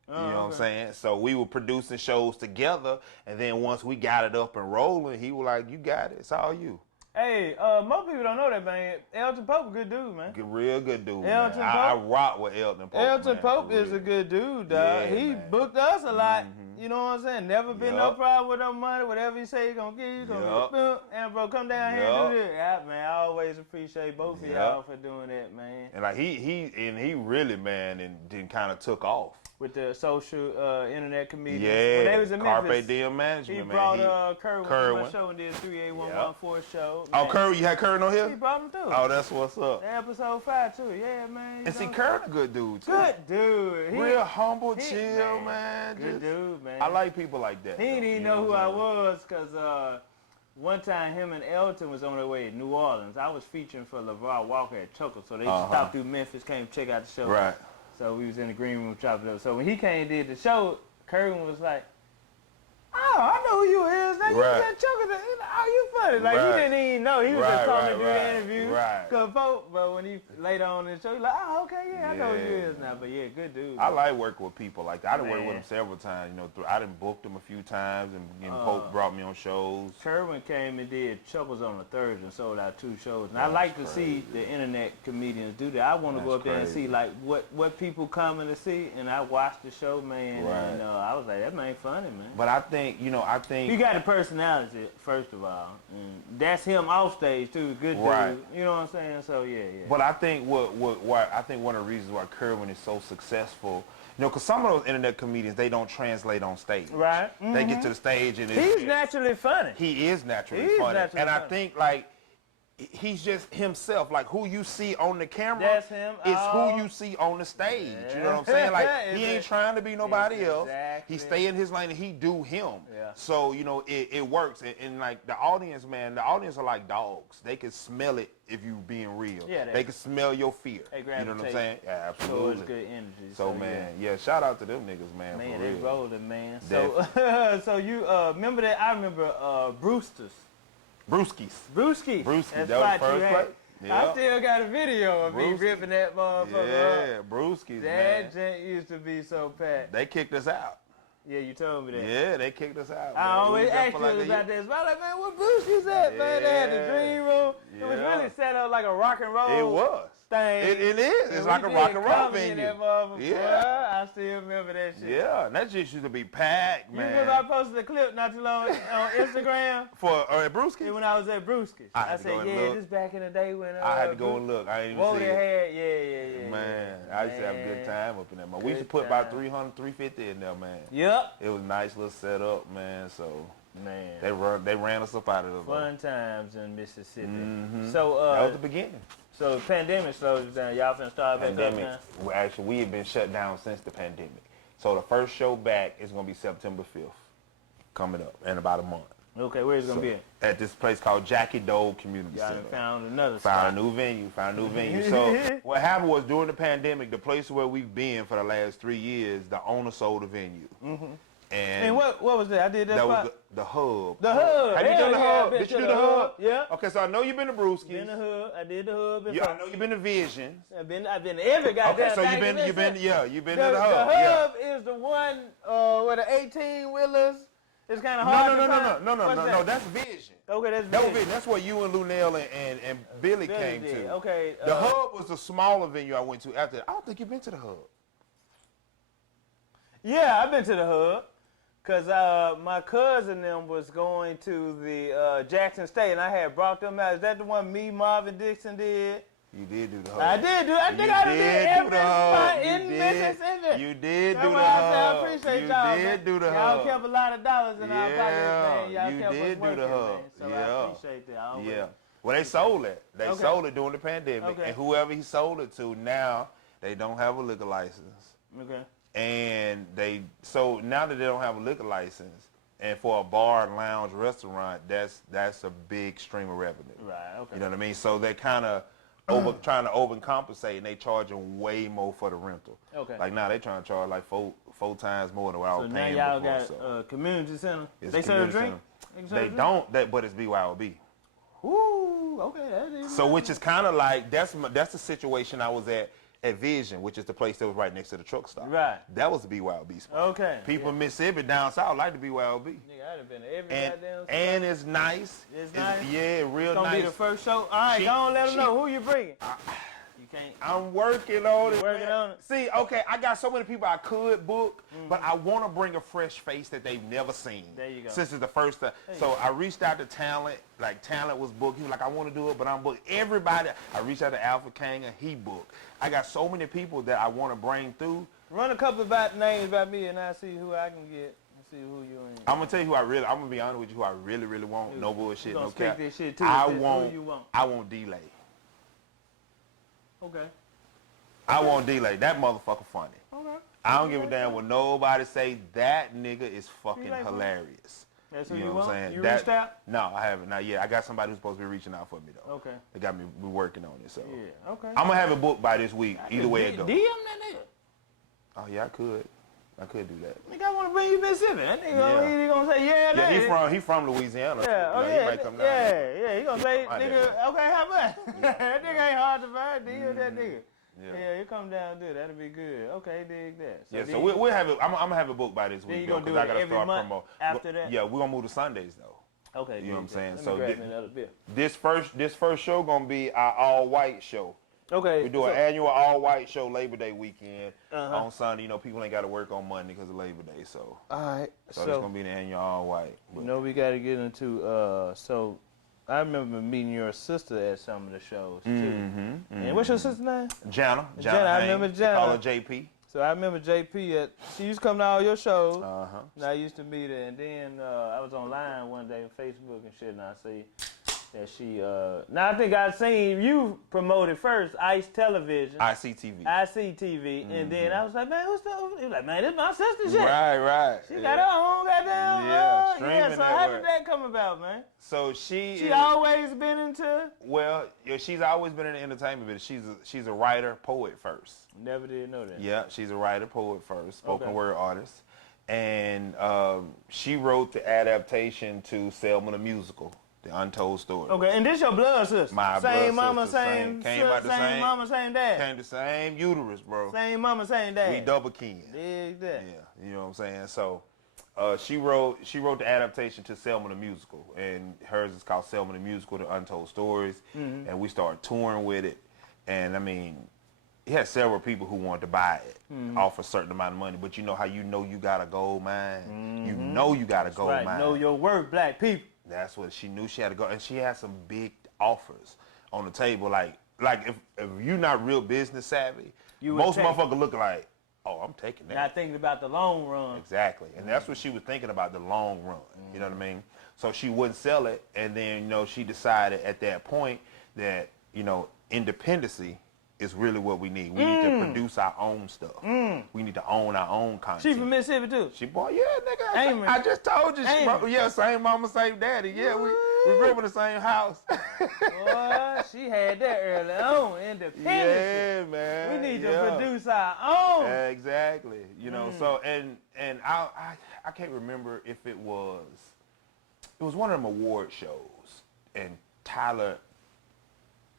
You know what I'm saying? So we were producing shows together, and then once we got it up and rolling, he was like, you got it. It's all you. Hey, most people don't know that, man. Elton Pope a good dude, man. Real good dude, Elton man. I rock with Elton Pope, Elton man, Pope for is real. a good dude, dog. Yeah, He man. booked us a lot. You know what I'm saying? Never been no Yup. problem with no money. Whatever he say he gonna give you, gonna Yup. boom. And bro, come down here and do this. Yeah, man, I always appreciate both of Yup. y'all for doing that, man. And like he really, man, and then kind of took off. With the social internet comedians. Yeah, When they was in Carpe Memphis, Diem management, he man. brought Kerwin to my Kerwin. show and did 38114 show. Oh, Man, Curry, you had Curry on he here? brought him through. Oh, that's what's up. Episode 5 too. Yeah, man. And see, know. Curry a good dude, too. Good dude. Real humble, he- chill, man. Good Just- dude, man. I like people like that. He didn't though, even you know who what I I'm saying? was because one time him and Elton was on their way to New Orleans. I was featuring for LeVar Walker at Choco, so they stopped through Memphis, came to check out the show. Right. So we was in the green room chopping it up. So when he came and did the show, Kerwin was like, oh, I know who you is. Now you Right. was at Choco. Oh, you funny. Like, Right. he didn't even know. He was Right, just calling right, to do right, the interview. right. But when he later on in the show, he like, oh, okay, yeah, I know who you Yeah. is now. But yeah, good dude. I like working with people like that. I done worked with Man. him several times. You know, I done booked him a few times, and Pope brought me on shows. Kerwin came and did Chuckles on the Thursday and sold out 2 shows. And I like to see the internet comedians do that. I want to go That's up there and crazy. see like what people coming to see. And I watched the show, man, Right. and I was like, that man funny, man. But I think, You got the personality, first of of all. And that's him off stage too. Good dude. Right. You know what I'm saying? So yeah. But I think what I think one of the reasons why Kerwin is so successful, you know, because some of those internet comedians, they don't translate on stage. Right. They get to the stage and He's naturally funny. He is naturally funny. And I think like he's just himself. Like who you see on the camera That's him. is who you see on the stage. Yeah. You know what I'm saying? Like he ain't trying to be nobody else. Exactly. He stay in his lane and he do him. Yeah. So, you know, it works. And like the audience, man, the audience are like dogs. They can smell it if you being real. Yeah, they can smell your fear. They you know what I'm gravitate saying? Yeah, absolutely. So it's good energy. So man, yeah, shout out to them niggas, man. Man, for they real. rolling, man. Definitely. So, so you remember that? I remember Brewster's. Brewskis. Brewski. Brewski. That That was spot the you first had. place. I Yeah. still got a video of me Brewski. ripping that motherfucker Yeah, up. Brewskis, man. That joint used to be so packed. They kicked us out. Yeah, you told me that. Yeah, they kicked us out. I man. always We was there asked for you like a about year. this. But I'm like, man, what Brewski's at, man? They had the Yeah. green room. It was Yeah. really set up like a rock and roll It was. thing. It is. And It's we like a did rock and roll comedy in venue. that motherfucker. Yeah. Boy, I still remember that shit. Yeah, and that shit used to be packed, You man. remember I posted a clip not too long on Instagram? For Brewski? When I was at Brewski's. I I had to go said, and yeah, look. this back in the day when I had to go and look. I didn't even Whoa, see they it. had, yeah. Man, I used to have a good time up in there, man. We used to put about 300, 350 in there, man. Yep. It was a nice little setup, man. So Man. they ran us up out of the Fun times in Mississippi. Mhm. So that was the beginning. So the pandemic slowed us down. Y'all finna start back up Pandemic. now? Well, actually, we have been shut down since the pandemic. So the first show back is gonna be September 5th, coming up in about a month. Okay, where's it gonna be at? At this place called Jackie Dole Community Y'all Center. done found another Found spot. a new venue. So what happened was during the pandemic, the place where we've been for the last 3 years, the owner sold the venue. And what was that? I did that That spot. was the hub. The hub. Have you Hell done the yeah, hub? I've been Did you to do the the hub? hub. Yeah. Okay, so I know you've been to Brewski's. Been the hub. I did the hub before. Yeah, I know you've been to Visions. I've been to every goddamn Okay, so thing you've been in to the the hub. The Yeah. hub is the one where the 18-wheelers. It's kind of hard to find. No. That's Vision. Okay, that's That was big. Vision. That's where you and Lunell and Billy came did. to. Okay. The hub was the smaller venue I went to after that. I don't think you've been to the hub. Yeah, I've been to the hub. Cause my cousin them was going to the Jackson State, and I had brought them out. Is that the one me, Marvin Dixon did? You did do the hub. I did do. I think You I did did do every the hub. spot You in did. Mississippi. You did That's do the why I say I hub. appreciate You y'all. did man. do the Y'all hub. kept a lot of dollars in our pockets, man. Y'all you kept did us do working, the hub. man. So I Yeah. appreciate that. I always- Yeah. Well, they sold it. They Okay. sold it during the pandemic, Okay. and whoever he sold it to now, they don't have a liquor license. Okay. And so now that they don't have a liquor license, and for a bar, lounge, restaurant, that's a big stream of revenue. Right. Okay. You know what I mean? So they're kind of trying to overcompensate, and they charging way more for the rental. Okay. Like now they trying to charge like four times more than what I So was now paying y'all before. got So community center. it's They a serve community drink. center. They don't, but it's BYOB. Ooh. Okay. That is So which is kind of like that's the situation I was at Vision, which is the place that was right next to the truck stop. Right. That was the BYOB spot. Okay. People in Mississippi down south like the BYOB. Nigga, I'd have been to every And goddamn spot. and it's nice. It's nice? Yeah, real It's gonna nice. be the first show. All right, She- go on, let them she- know who you bringing. You can't. I'm working on it. Working man. on it? See, okay, I got so many people I could book, but I want to bring a fresh face that they've never seen. There you go. Since it's the first time. So I reached out to Talent. Like, Talent was booked. He was like, I want to do it, but I'm booked. Everybody. I reached out to Alpha King, and he booked. I got so many people that I want to bring through. Run a couple of names about me, and I'll see who I can get. And see who you in. I'm gonna tell you who I'm gonna be honest with you, who I really, really want. No bullshit, You gonna no speak cap. this shit too. I This is want, who you want. I want Delay. Okay. I want Delay. That motherfucker funny. Okay. I don't give a damn what nobody say. That nigga is fucking Delay funny? hilarious. That's who You you, know what want? I'm saying? You That- reached out? No, I haven't. Not yet. I got somebody who's supposed to be reaching out for me though. Okay. They got me. We working on it. So Yeah. Okay. I'm gonna have it booked by this week. Either way it goes. DM that nigga. Oh yeah, I could do that. Nigga, I want to bring you Mississippi. That nigga, he gonna say yeah. Yeah, that. he from Louisiana. Yeah, so, oh you know, yeah, he might come down there. yeah. He gonna say, I did nigga, okay, how much? That nigga ain't hard to find. DM that nigga. Yeah. Yeah, you come down and do it. That'll be good. Okay, dig that. Yeah, then so we'll have it. I'm gonna have it booked by this Then week you though, gonna do I it gotta every start month promo. after that? Yeah, we're gonna move to Sundays though. Okay, You know what I'm saying? Let So me grab me another beer. this first show gonna be our all white show. Okay. We do an annual all-white show Labor Day weekend on Sunday. You know, people ain't got to work on Monday because of Labor Day, so. All right. So it's gonna be the annual all-white. You know, we got to get into. So, I remember meeting your sister at some of the shows too. And what's your sister's name? Jana. I remember Jana. Call her JP. So I remember JP she used to come to all your shows. And I used to meet her, and then I was online one day on Facebook and shit, and I see that she. Now I think I seen you promoted first, ICE Television. I.C.E. TV. I.C.E. TV, and then I was like, man, who's the? He was like, man, this my sister shit. Right. She got her own goddamn. Streaming so how did that come about, man? So she always been into. Well, yeah, she's always been in the entertainment business. She's a writer, poet first. Never did know that. Yeah, she's a writer, poet first, spoken word artist, and she wrote the adaptation to Selma the Musical, The Untold Story. Okay, and this your blood sister. My same blood mama, sister, same same mama, same dad. Came the same uterus, bro. Same mama, same dad. We double kin. Dig that. Yeah, you know what I'm saying. So, she wrote the adaptation to Selma the Musical, and hers is called Selma the Musical, The Untold Stories, and we started touring with it, and I mean, he had several people who wanted to buy it off a certain amount of money, but you know how you got a gold mine? You know you got a gold mine. Know your worth, black people. That's what she knew she had to go, and she had some big offers on the table. Like if you're not real business savvy, most motherfuckers look like, oh, I'm taking that. Not thinking about the long run. Exactly, and that's what she was thinking about, the long run. You know what I mean? So she wouldn't sell it, and then she decided at that point that independency is really what we need. We need to produce our own stuff. We need to own our own content. She from Mississippi too? She boy, yeah, nigga. I just told you. Same mama, same daddy. Yeah, we grew up in the same house. Boy, she had that early on, independence. Yeah, man. We need to produce our own. Exactly. So and I can't remember if it was one of them award shows, and Tyler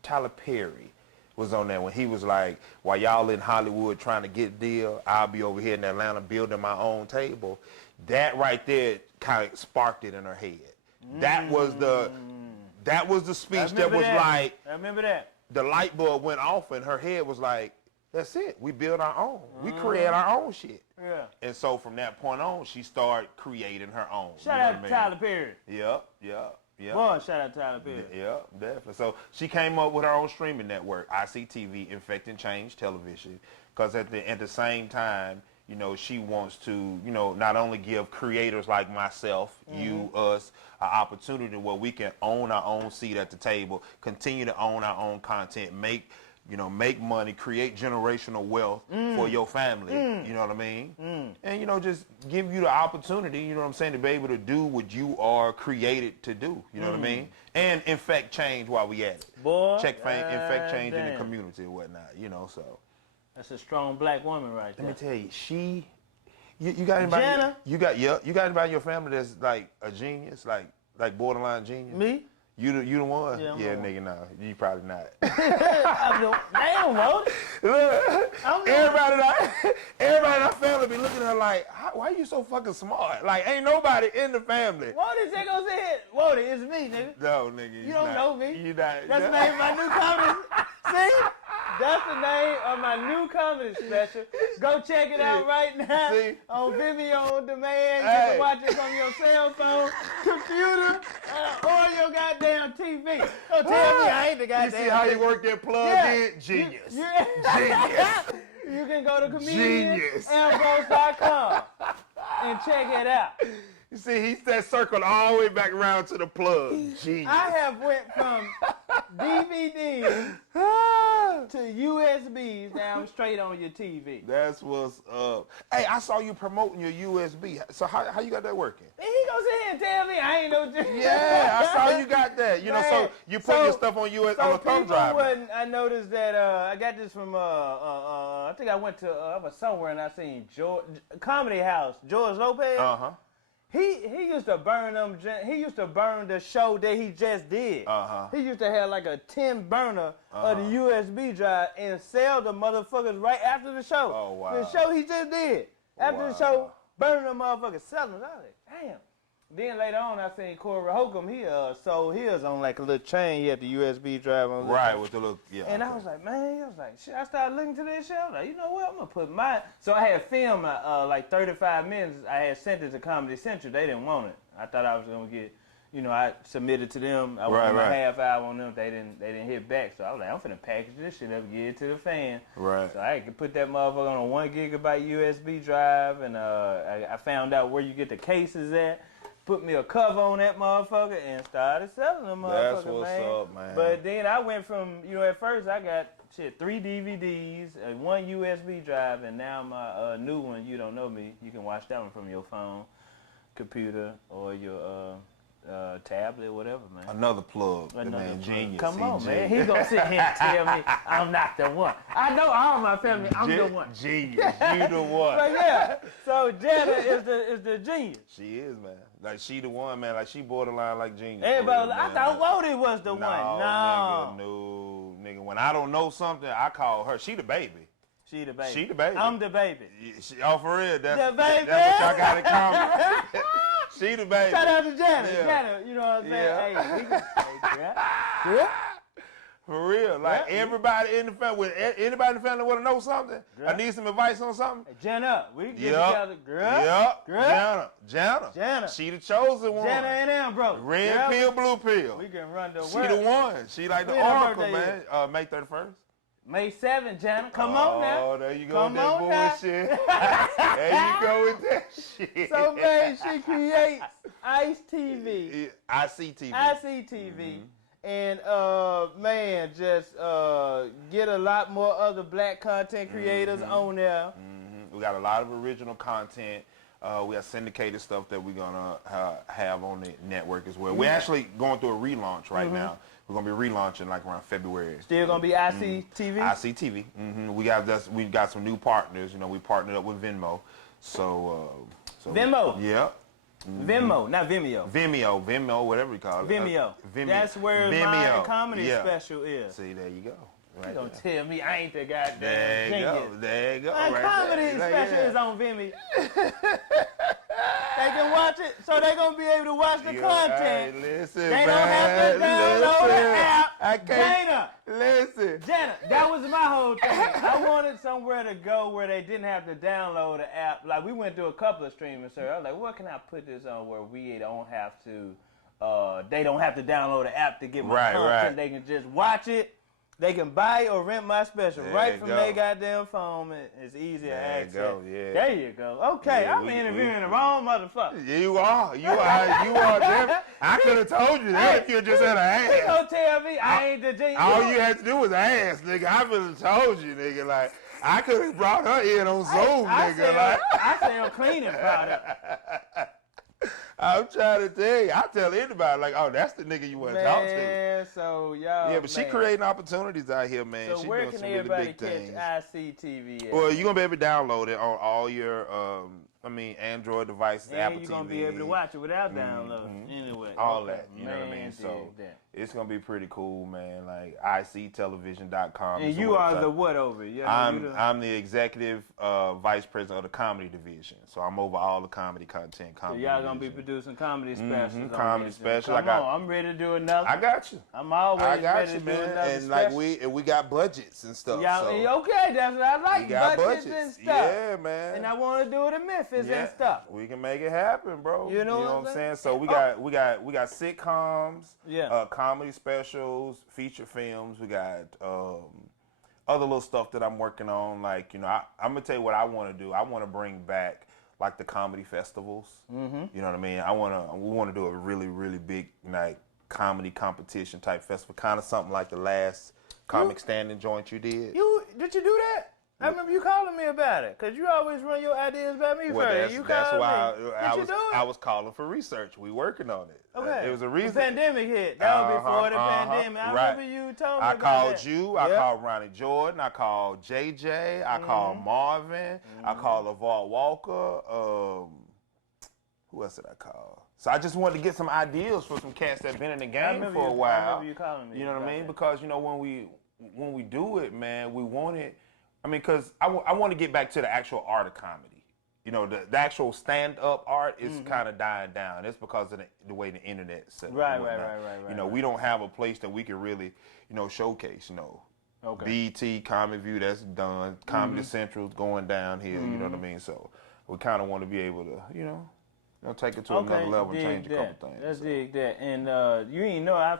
Perry was on there when he was like, while y'all in Hollywood trying to get a deal, I'll be over here in Atlanta building my own table. That right there kind of sparked it in her head. That was the speech that was like, I remember that. The light bulb went off in her head, was like, that's it. We build our own. We create our own shit. Yeah. And so from that point on, she started creating her own. Shout out to Tyler Perry. Yep. Boy, shout out to Tyler Perry. Yeah, definitely. So she came up with her own streaming network, I.C.E. TV, Infecting Change Television, because at the same time, she wants to, not only give creators like myself, you, us, an opportunity where we can own our own seat at the table, continue to own our own content, make money, create generational wealth for your family, you know what I mean? And, just give you the opportunity, you know what I'm saying, to be able to do what you are created to do, you know what I mean? And infect change while we at it. Boy, infect change in the community and whatnot, so. That's a strong black woman right there. Let me tell you, you got anybody? Jana? You got anybody in your family that's like a genius, like borderline genius? Me? You the one? Yeah, nigga, no. You probably not. Damn, bro. Everybody in our family be looking at her like, why are you so fucking smart? Like, ain't nobody in the family. Whodi, they gonna say it. Whodi, it's me, nigga. No, nigga. You don't know me. You not. That's the name of my new comedy. See? That's the name of my new comedy special. Go check it out right now on Vimeo on demand. You can watch it from your cell phone, computer, or your goddamn TV. Don't tell me I ain't the goddamn You see how you work that plug in? Genius. Genius. You can go to comedianambrose.com and check it out. You see, he said circled all the way back around to the plug. Genius. I have went from DVDs to USBs. Now I'm straight on your TV. That's what's up. Hey, I saw you promoting your USB. So how you got that working? And he gonna sit here and tell me I ain't no. Yeah, I saw you got that. So you put your stuff on on a thumb drive. I noticed that I got this from I think I went to I was somewhere and I seen Comedy House, George Lopez. He used to burn them. He used to burn the show that he just did. He used to have like a 10 burner of the USB drive and sell the motherfuckers right after the show. Oh wow! The show he just did after the show, burn them motherfuckers, selling. I was like, damn. Then later on, I seen Corey Holcomb. He sold his on like a little chain. He had the USB drive on. Right, with the little, yeah. And I was like, man, shit, I started looking to this shit. I was like, you know what? I'm going to put my... So I had filmed like 35 minutes. I had sent it to Comedy Central. They didn't want it. I thought I was going to get... You know, I submitted to them. I went a half hour on them. They didn't hit back. So I was like, I'm finna package this shit up, get it to the fan. Right. So I could put that motherfucker on a 1 gigabyte USB drive, and I found out where you get the cases at. Put me a cover on that motherfucker and started selling them motherfuckers, That's what's up, man. But then I went from, you know, at first I got 3 DVDs, 1 USB drive, and now my new one, You Don't Know Me, you can watch that one from your phone, computer, or your tablet, whatever, man. Another plug, man, genius. Come on, man. He gonna sit here and tell me I'm not the one. I know all my family, I'm the one. Genius, you the one. But yeah, so Jana is the genius. She is, man. Like, she the one, man. Like, she borderline like genius. Everybody, I thought Whodi was the one. No. Nigga. When I don't know something, I call her. She the baby. She the baby. She the baby. I'm the baby. Oh, for real. That's, the baby. That's what y'all got in common. She the baby. Shout out to Jana. Yeah. Jana, you know what I'm saying? Yeah. Hey, we can yeah. For real. Like, everybody in the family, anybody in the family want to know something? I need some advice on something? Hey, Jana, we can get together. Girl. Jana. She the chosen one. Jana and Ambrose. Red pill, blue pill. We can run the She world. the one. She like the oracle, man. May 31st. May 7th, Jana. Come on now. Oh, there you go Come with that on now. bullshit. There you go with that shit. So, man, she creates I.C.E. I.C.E. I.C.E. And, man, just get a lot more other black content creators on there. We got a lot of original content. We have syndicated stuff that we're going to have on the network as well. We're actually going through a relaunch right now. We're going to be relaunching like around February. Still going to be I.C.E. TV? I.C.E. TV. We got some new partners. You know, we partnered up with Venmo. So Venmo? Yeah. Venmo, not Vimeo. Vimeo, whatever you call it. Vimeo. That's where my comedy special is. See, there you go. Right, you don't tell me I ain't the goddamn genius. There you go. My comedy special is on Vimeo. They can watch it, so they're going to be able to watch the content. Hey, listen, they don't have to download the app. I can't. Listen. Jana, that was my whole thing. I wanted somewhere to go where they didn't have to download the app. Like, we went through a couple of streaming services. I was like, what can I put this on where we don't have to, they don't have to download the app to get my content. Right. They can just watch it. They can buy or rent my special right from their goddamn phone. It's easy to access. There you go. Okay, I'm interviewing the wrong motherfucker. You are. I could have told you that if you just had an ass. You don't tell me I ain't the genius. All you had to do was ask, nigga. I could have told you, nigga. Like, I could have brought her in on Zoom, nigga. I sell cleaning product. I'm trying to tell you. I tell anybody, like, oh, that's the nigga you want to talk to. So, y'all, yeah, but she creating opportunities out here, man. So she where doing can some everybody really big things. catch I.C.E. TV? Well, you're going to be able to download it on all your, Android devices, Apple TV. You're going to be able to watch it without downloading. Anyway. All that, you know what I mean? So it's going to be pretty cool, man. Like, ICTelevision.com. And you are the what over? I'm the executive vice president of the comedy division. So I'm over all the comedy content. So y'all going to be producing comedy specials. Comedy specials. Come on, I'm ready to do another. I got you. I'm always ready to do another and special. like we got budgets and stuff. Yeah, so okay, that's what I like. We got budgets and stuff. Yeah, man. And I want to do it in Memphis and stuff. We can make it happen, bro. You know what I'm saying? So we got sitcoms, comedy specials, feature films. We got other little stuff that I'm working on. Like, you know, I'm gonna tell you what I want to do. I want to bring back like the comedy festivals. You know what I mean? We want to do a really, really big like comedy competition type festival, kind of something like the last comic standing joint you did. Did you do that? I remember you calling me about it, because you always run your ideas by me first. That's why I was calling for research. We working on it. Okay. It was a reason. The pandemic hit. That was before the pandemic. I remember you told me I about called that. you. I called Ronnie Jordan. I called JJ. I called Marvin. I called LeVar Walker. Who else did I call? So I just wanted to get some ideas for some cats that been in the game for a while. I remember you calling me. You know what I mean? Because, you know, when we do it, man, we want it. I mean, because I want to get back to the actual art of comedy. you know, the actual stand-up art is kind of dying down. It's because of the way the internet's set up. Right. You know, we don't have a place that we can really, you know, showcase, you know. Okay. BT, Comedy View, that's done. Comedy Central's going downhill, you know what I mean? So we kind of want to be able to, you know, take it to another level and change a couple things. Let's dig that. And you ain't know, I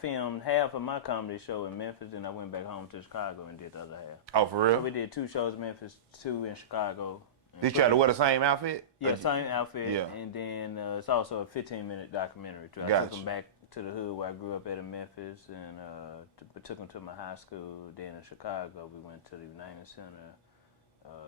filmed half of my comedy show in Memphis, and I went back home to Chicago and did the other half. Oh, for real? So we did 2 shows in Memphis, 2 in Chicago. Did you try to wear the same outfit? Yeah, same outfit. Yeah. And then it's also a 15-minute documentary. I took them back to the hood where I grew up at in Memphis, and took them to my high school. Then in Chicago, we went to the United Center,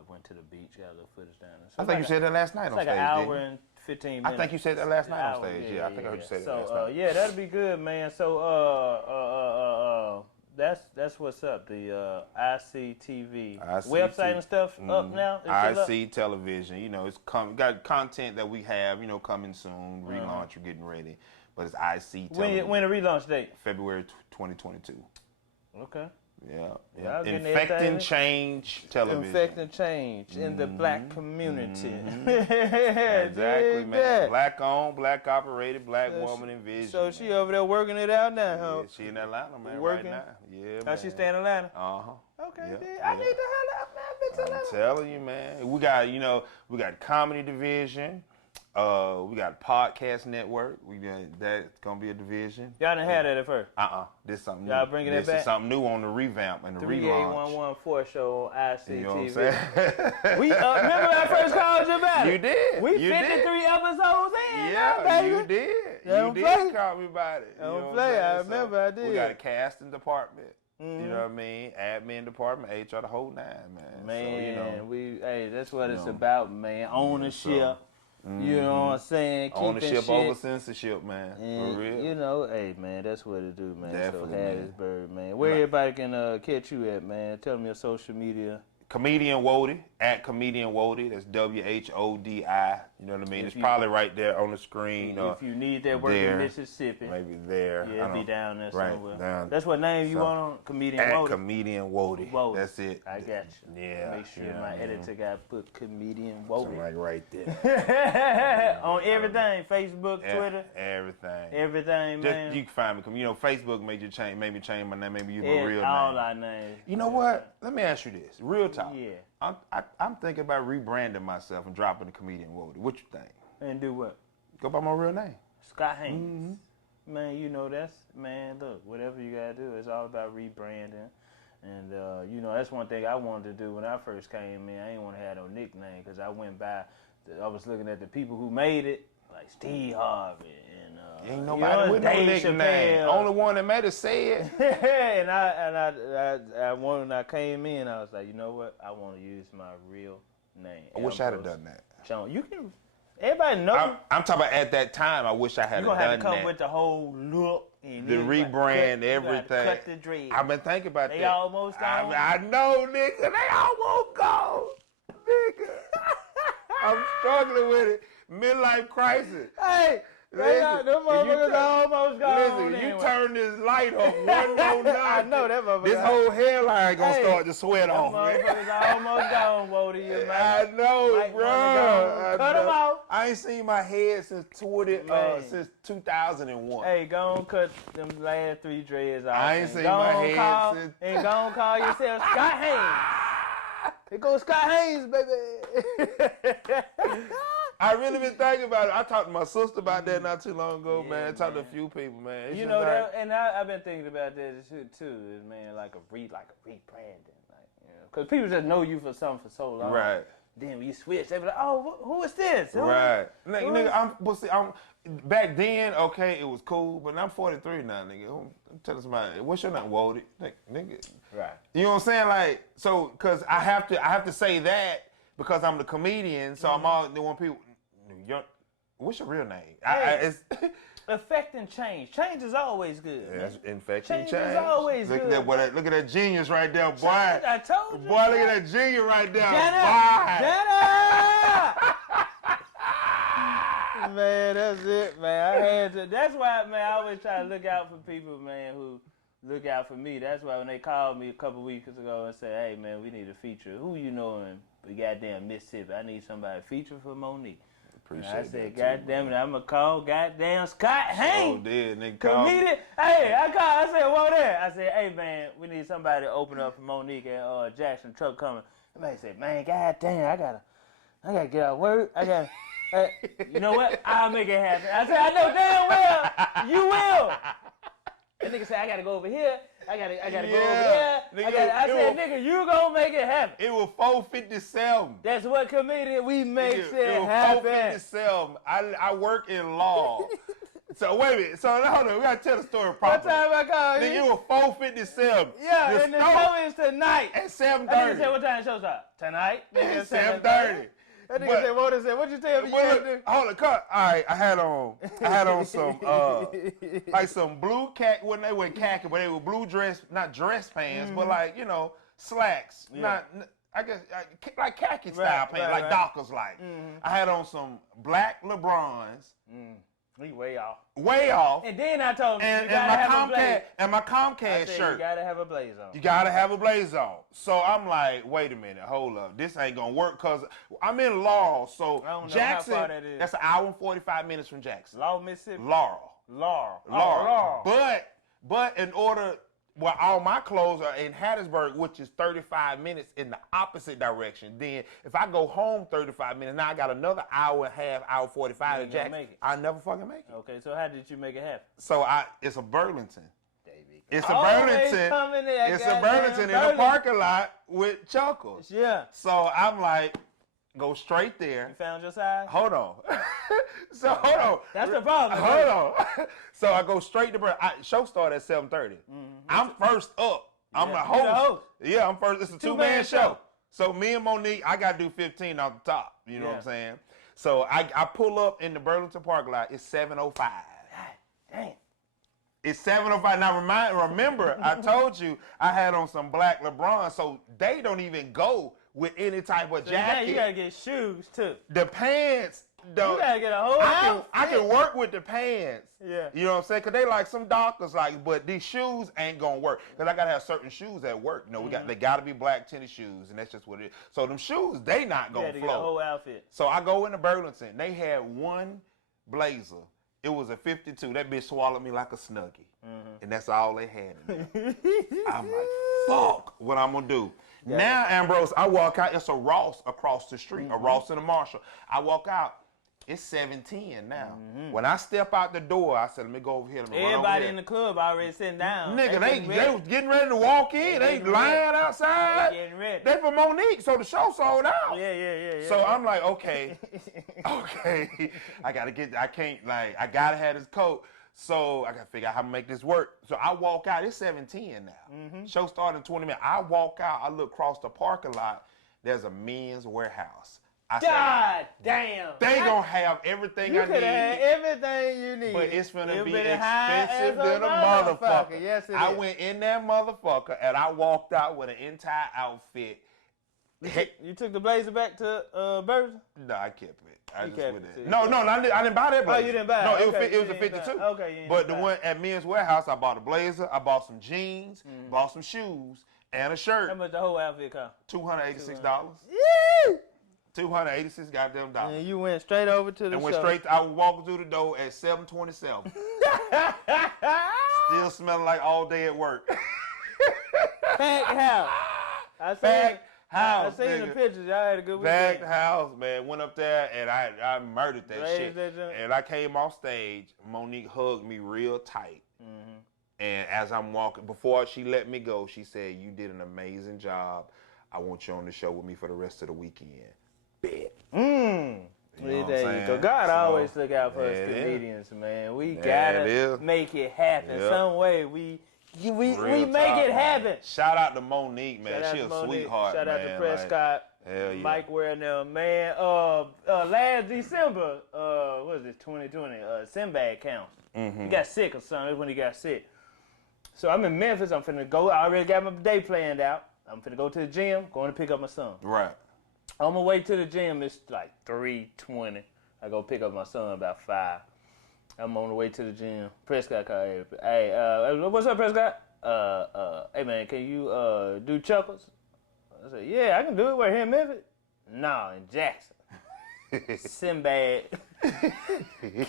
went to the beach, got a little footage down there. So I think you said that last night on stage. It's like an hour and 15 minutes. I think you said that last night on stage. Yeah, I think I heard you say that last night. Yeah, that'll be good, man. So that's what's up. The I.C.E. TV website and stuff up now. I.C.E. television. You know, it's got content that we have. You know, coming soon. Relaunch. We're getting ready. But it's I.C.E. television. When the relaunch date? February 2022. Okay. Yeah. Infecting change television. Infecting change in the black community. Exactly, man. Black owned, black operated, black woman in vision. So she over there working it out now, huh? Yeah, she in Atlanta, man, working? right now. Yeah, How man. she stay in Atlanta? Okay, I need to holler out, man. I'm telling you, man. We got, you know, we got comedy division. We got a podcast network. That's gonna be a division. Y'all didn't have that at first. This is something new. Y'all bringing it back. This is something new on the revamp and the relaunch. 38114 show on I.C.E. You know what I'm TV. saying? We remember when I first called you about it? You did. We you 53 did. episodes in. Yeah, you did. Don't You play. did call me about it. Don't play. I remember I did. We got a casting department. You know what I mean? Admin department, HR, the whole nine, man. Man, so, you know, that's what it's about, man. Ownership. You know what I'm saying? Ownership over censorship, man. And, for real. You know, hey, man, that's what it do, man. Definitely, so Hattiesburg, man. Where everybody can catch you at, man? Tell them your social media. Comedian Whodi, at Comedian Whodi. That's WHODI. You know what I mean? It's probably right there on the screen. If you need that work in Mississippi. Maybe there. Yeah, it'll be down there somewhere. Down. That's what name you want on? Comedian at Whodi? Comedian Whodi. That's it. I got you. Yeah. Make sure my editor got put Comedian Whodi. Like right there. On everything. Facebook, Twitter. Everything. Everything, man. You can find me. You know, Facebook made me change my name. Maybe use my real name. All our names. You know what? Let me ask you this. Real talk. Yeah. I'm thinking about rebranding myself and dropping the Comedian Whodi. What you think? And do what? Go by my real name. Scott Haynes. Man, you know look, whatever you gotta do, it's all about rebranding. And, you know, that's one thing I wanted to do when I first came in. I didn't want to have no nickname because I went by, I was looking at the people who made it, like Steve Harvey and, ain't nobody with no nickname. Only one that made it say it. and when I came in, I was like, you know what? I want to use my real name. I wish I'd have done that. John, you can. Everybody knows. I'm talking about at that time. I wish I had done that. You gonna have to come with the whole look and the rebrand, everything. Cut the dread. I've been thinking about that. They almost gone. I know, nigga. They almost gone, nigga. I'm struggling with it. Midlife crisis. Hey. Them motherfuckers almost gone. Listen, you turn this light off 109. I know that motherfucker. This whole hairline gonna start to sweat off. Motherfuckers almost gone, Whodi. I know, bro. Cut them off. I ain't seen my head since 2001. Hey, go on, cut them last 3 dreads off. I ain't seen my head since. And go on, call yourself Scott Haynes. Here goes Scott Haynes, baby. I really been thinking about it. I talked to my sister about that not too long ago, man. I talked to a few people, man. It's you know that, and I've been thinking about that too. Is man like a rebranding, like because people just know you for something for so long. Right. Then when you switch, they be like, "Oh, who is this?" Right. Nigga, I'm back then, okay, it was cool, but I'm 43 now, nigga. I'm telling somebody, what's your name, Whodi? Nigga. Right. You know what I'm saying? Like, so, cause I have to say that because I'm the comedian, so I'm all the one people. What's your real name? It's affecting change. Change is always good. Yeah, that's infecting change. Change is always good. Look at that genius right there, boy. I told you. Boy, look at that genius right there. Jenna! Man, that's it, man. I had to. That's why, man, I always try to look out for people, man, who look out for me. That's why when they called me a couple weeks ago and said, hey, man, we need a feature. Who you know in goddamn Mississippi? I need somebody to feature for Monique. Appreciate I said, that goddamn it, I'm going to call goddamn Scott Haynes. Oh, did nigga call Comedian. Hey, I said, whoa there. I said, hey, man, we need somebody to open up for Monique and Jackson Truck coming. Somebody said, man, goddamn, I gotta get out work. You know what? I'll make it happen. I said, I know damn well you will. That nigga said, I gotta go over here. I gotta go over there. Nigga, I said, nigga, you gonna make it happen. It was 457. That's what comedian we make It shit was happen. 457. I work in law. So wait a minute. So hold on. We gotta tell the story properly. What time I called you? Nigga, it was 457. Yeah, and the show is tonight. At That nigga 7:30. said, what time the show start? Tonight? Nigga, At 7:30. That nigga said, what you tell me you had to do? Hold on, cut. All right, I had on some like some blue khaki. When they were khaki, but they were blue dress, not dress pants, but like slacks. Yeah. I guess like khaki style pants, like Dockers like. I had on some black LeBrons. We way off. Way off. And then I told him, you And gotta have a blazer. my I Comcast said, shirt. You gotta have a blazer on. You gotta have a blazer on. So I'm like, wait a minute, hold up. This ain't gonna work because I'm in Laurel. So I don't know Jackson, how far that is. that's an hour and 45 minutes from Jackson. Laurel, Mississippi? Laurel. Laurel. Laurel. But in order, all my clothes are in Hattiesburg, which is 35 minutes in the opposite direction. Then if I go home 35 minutes, now I got another hour and a half, hour 45 in Jackson. Make it. I never fucking make it. Okay, so how did you make it happen? So it's a Burlington. It's a Always Burlington. coming there, It's a goddamn Burlington in a Burlington. parking lot with Chuckles. Yeah. So I'm like, go straight there. You found your size? Hold on. So hold on. That's the problem. Hold on. So I go straight to Burlington. Show started at 7:30. I'm first up. I'm the You host. the host. Yeah, I'm first. It's a two-man show. So me and Monique, I got to do 15 off the top. You know what I'm saying? So I pull up in the Burlington parking lot. It's 7:05. God damn. It's 7:05. Now remember, I told you I had on some black LeBron, so they don't even go with any type of jacket. You gotta get shoes too. The pants don't. You gotta get a whole I can work with the pants. Yeah. You know what I'm saying? Cause they like some Dockers, but these shoes ain't gonna work. Cause I gotta have certain shoes at work. They gotta be black tennis shoes, and that's just what it is. So them shoes, they not gonna You flow. get a whole outfit. So I go into Burlington. They had one blazer. It was a 52. That bitch swallowed me like a Snuggie. And that's all they had in there. I'm like, fuck, what I'm gonna do? Yeah. Now, Ambrose, I walk out. It's a Ross across the street, a Ross and a Marshall. I walk out. It's 7:10 now. When I step out the door, I said, let me go over here. Everybody in the club already sitting down. Nigga, they was getting ready to walk in. They lying outside. They getting ready. They for Monique, so the show sold out. Yeah. So I'm like, okay, I gotta have this coat. So I gotta figure out how to make this work. So I walk out. It's 7:10 now. Show started in 20 minutes. I walk out. I look across the parking lot. There's a men's warehouse. God damn. They gonna have everything I need. You could have everything you need. But it's gonna be high expensive as than a motherfucker. Yes, it I is. went in that motherfucker and I walked out with an entire outfit. You took the blazer back to Burton? No, I kept it. I just kept went it. in. No, I didn't buy that blazer. Oh, you didn't buy it? No, Okay, it was a 52. Okay, you didn't But the buy it. one at Men's Warehouse, I bought a blazer, I bought some jeans, bought some shoes, and a shirt. How much the whole outfit cost? $286. Yeah. $286 goddamn dollars. And you went straight over to the And show. went straight. I was walking through the door at 7:27. Still smelling like all day at work. Packed house. Packed house. I seen the pictures. Y'all had a good Packed weekend. house, man. Went up there and I murdered that Raised shit. that joint. And I came off stage. Monique hugged me real tight. And as I'm walking, before she let me go, she said, "You did an amazing job. I want you on the show with me for the rest of the weekend." Bet. You know what I'm saying? So God So, always look out for us there it is. comedians, man. We There it gotta is. make it happen Yep. some way. We Real make talk, it happen. man. Shout out to Monique, man. Shout out She to a Monique. sweetheart, Shout out man. to Prescott. Hell yeah. Mike Warnell, man. Last December, what is it, 2020? Sinbad counts. He got sick or something. That's when he got sick. So I'm in Memphis. I'm finna go. I already got my day planned out. I'm finna go to the gym, going to pick up my son. Right. On my way to the gym, it's like 3:20. I go pick up my son about 5. I'm on the way to the gym. Prescott called. Hey, what's up, Prescott? hey man, can you do chuckles? I said, yeah, I can do it. We're here in Memphis. Nah, in Jackson. Sinbad.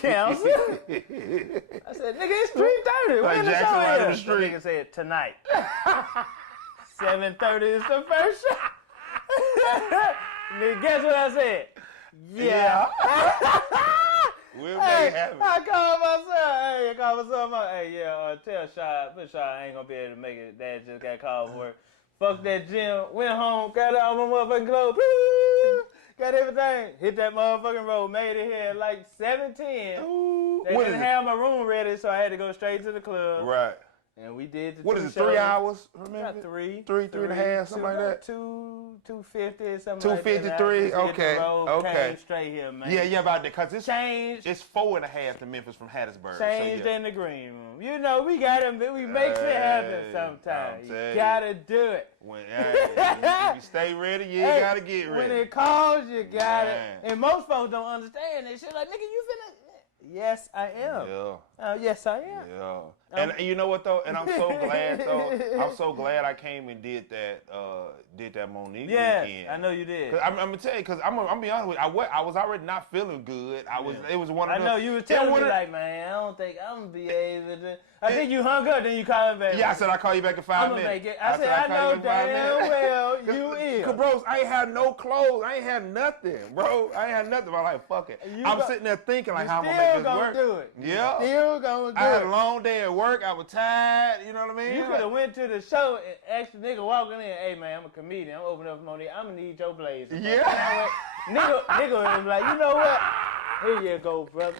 Council. I said, nigga, it's 3:30. Like When the Jackson show right on here? the street. Nigga said, tonight. 7:30 is the first show. Nigga, guess what I said? Yeah. We'll make it happen. I called my son. Hey, yeah, tell Shy I ain't gonna be able to make it. Dad just got called for work. Fuck that gym. Went home, got all my motherfucking clothes. Got everything. Hit that motherfucking road. Made it here at like 7:10. Ooh, They didn't have my room ready, so I had to go straight to the club. Right. And we did the What two is it, shows. 3 hours? Remember? About three. Three and a half, something like that? 250, something like that. 253, okay. Came straight here, man. Yeah, about that, because it's Changed. It's 4.5 to Memphis from Hattiesburg. Changed so, yeah. in the green room. You know, we make shit happen sometimes. You gotta do it. When if you stay ready, you gotta get ready. When it calls, you got it. And most folks don't understand that shit. Like, nigga, you finna. Yes, I am. Yeah. Yes, I am. Yeah. And you know what though? And I'm so glad though. I'm so glad I came and did that Monique weekend. I know you did. I'm gonna tell you, cause I'm gonna be honest with you. I was already not feeling good. It was one of I them. know you were telling me like, man, I don't think I'm gonna be able to. I think you hung up, then you called me back. Yeah, I said I'll call you back in 5 minutes. Make it. I said I know damn well you is. Cause bros, I ain't had no clothes. I ain't had nothing, bro. I ain't had nothing. I'm like, fuck it. I'm sitting there thinking like, how I'm gonna make this work. Do it. Yeah. Still gonna do it. I had a long day at work. I was tired. You know what I mean? You could have went to the show and asked the nigga walking in, hey man, I'm a comedian. I'm opening up for Monique. I'm gonna need your blazer. Yeah. Nigga was like, you know what? Here you go, brother.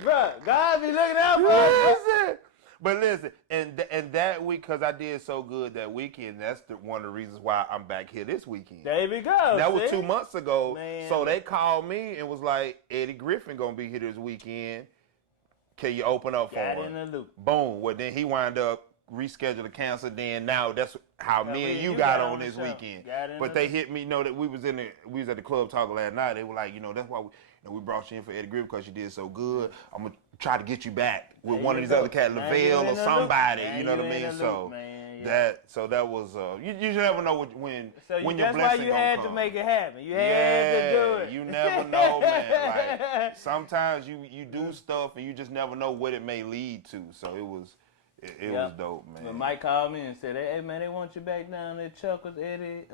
Bruh, God be looking out for us. But listen, and that week, because I did so good that weekend, that's one of the reasons why I'm back here this weekend. There we go. That was 2 months ago. Man. So they called me and was like, Eddie Griffin gonna be here this weekend. Can you open up for him? Got in the loop. Boom. Well, then he wound up rescheduled to cancel. Then now that's how me and you got on this weekend. But they hit me, know that we was at the club talking last night. They were like, that's why we brought you in for Eddie Griffin because you did so good. I'm gonna try to get you back with one of these other cats, Lavelle or somebody. You know what I mean? So that was you should never know when your blessing that's why you had to make it happen. You had to do it. You never know, man. Like sometimes you do stuff and you just never know what it may lead to. So it was dope, man. When Mike called me and said, hey man, they want you back down at Chuckles, Eddie,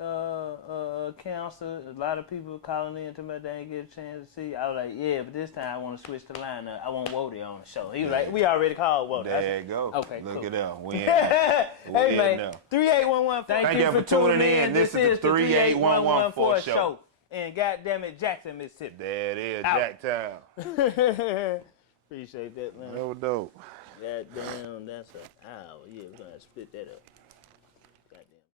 council. A lot of people calling in to me, they ain't get a chance to see. I was like, yeah, but this time I want to switch the lineup. I want Whodi on the show. He was like, we already called Whodi. There you go. Okay, Look cool. it up. We in Hey man, now. 3811. Thank you for tuning in. This is the 38114 show. And goddamn it, Jackson, Mississippi. There it is, Jacktown. Appreciate that, man. That was dope. Goddamn, that's an hour. Yeah, we're gonna split that up.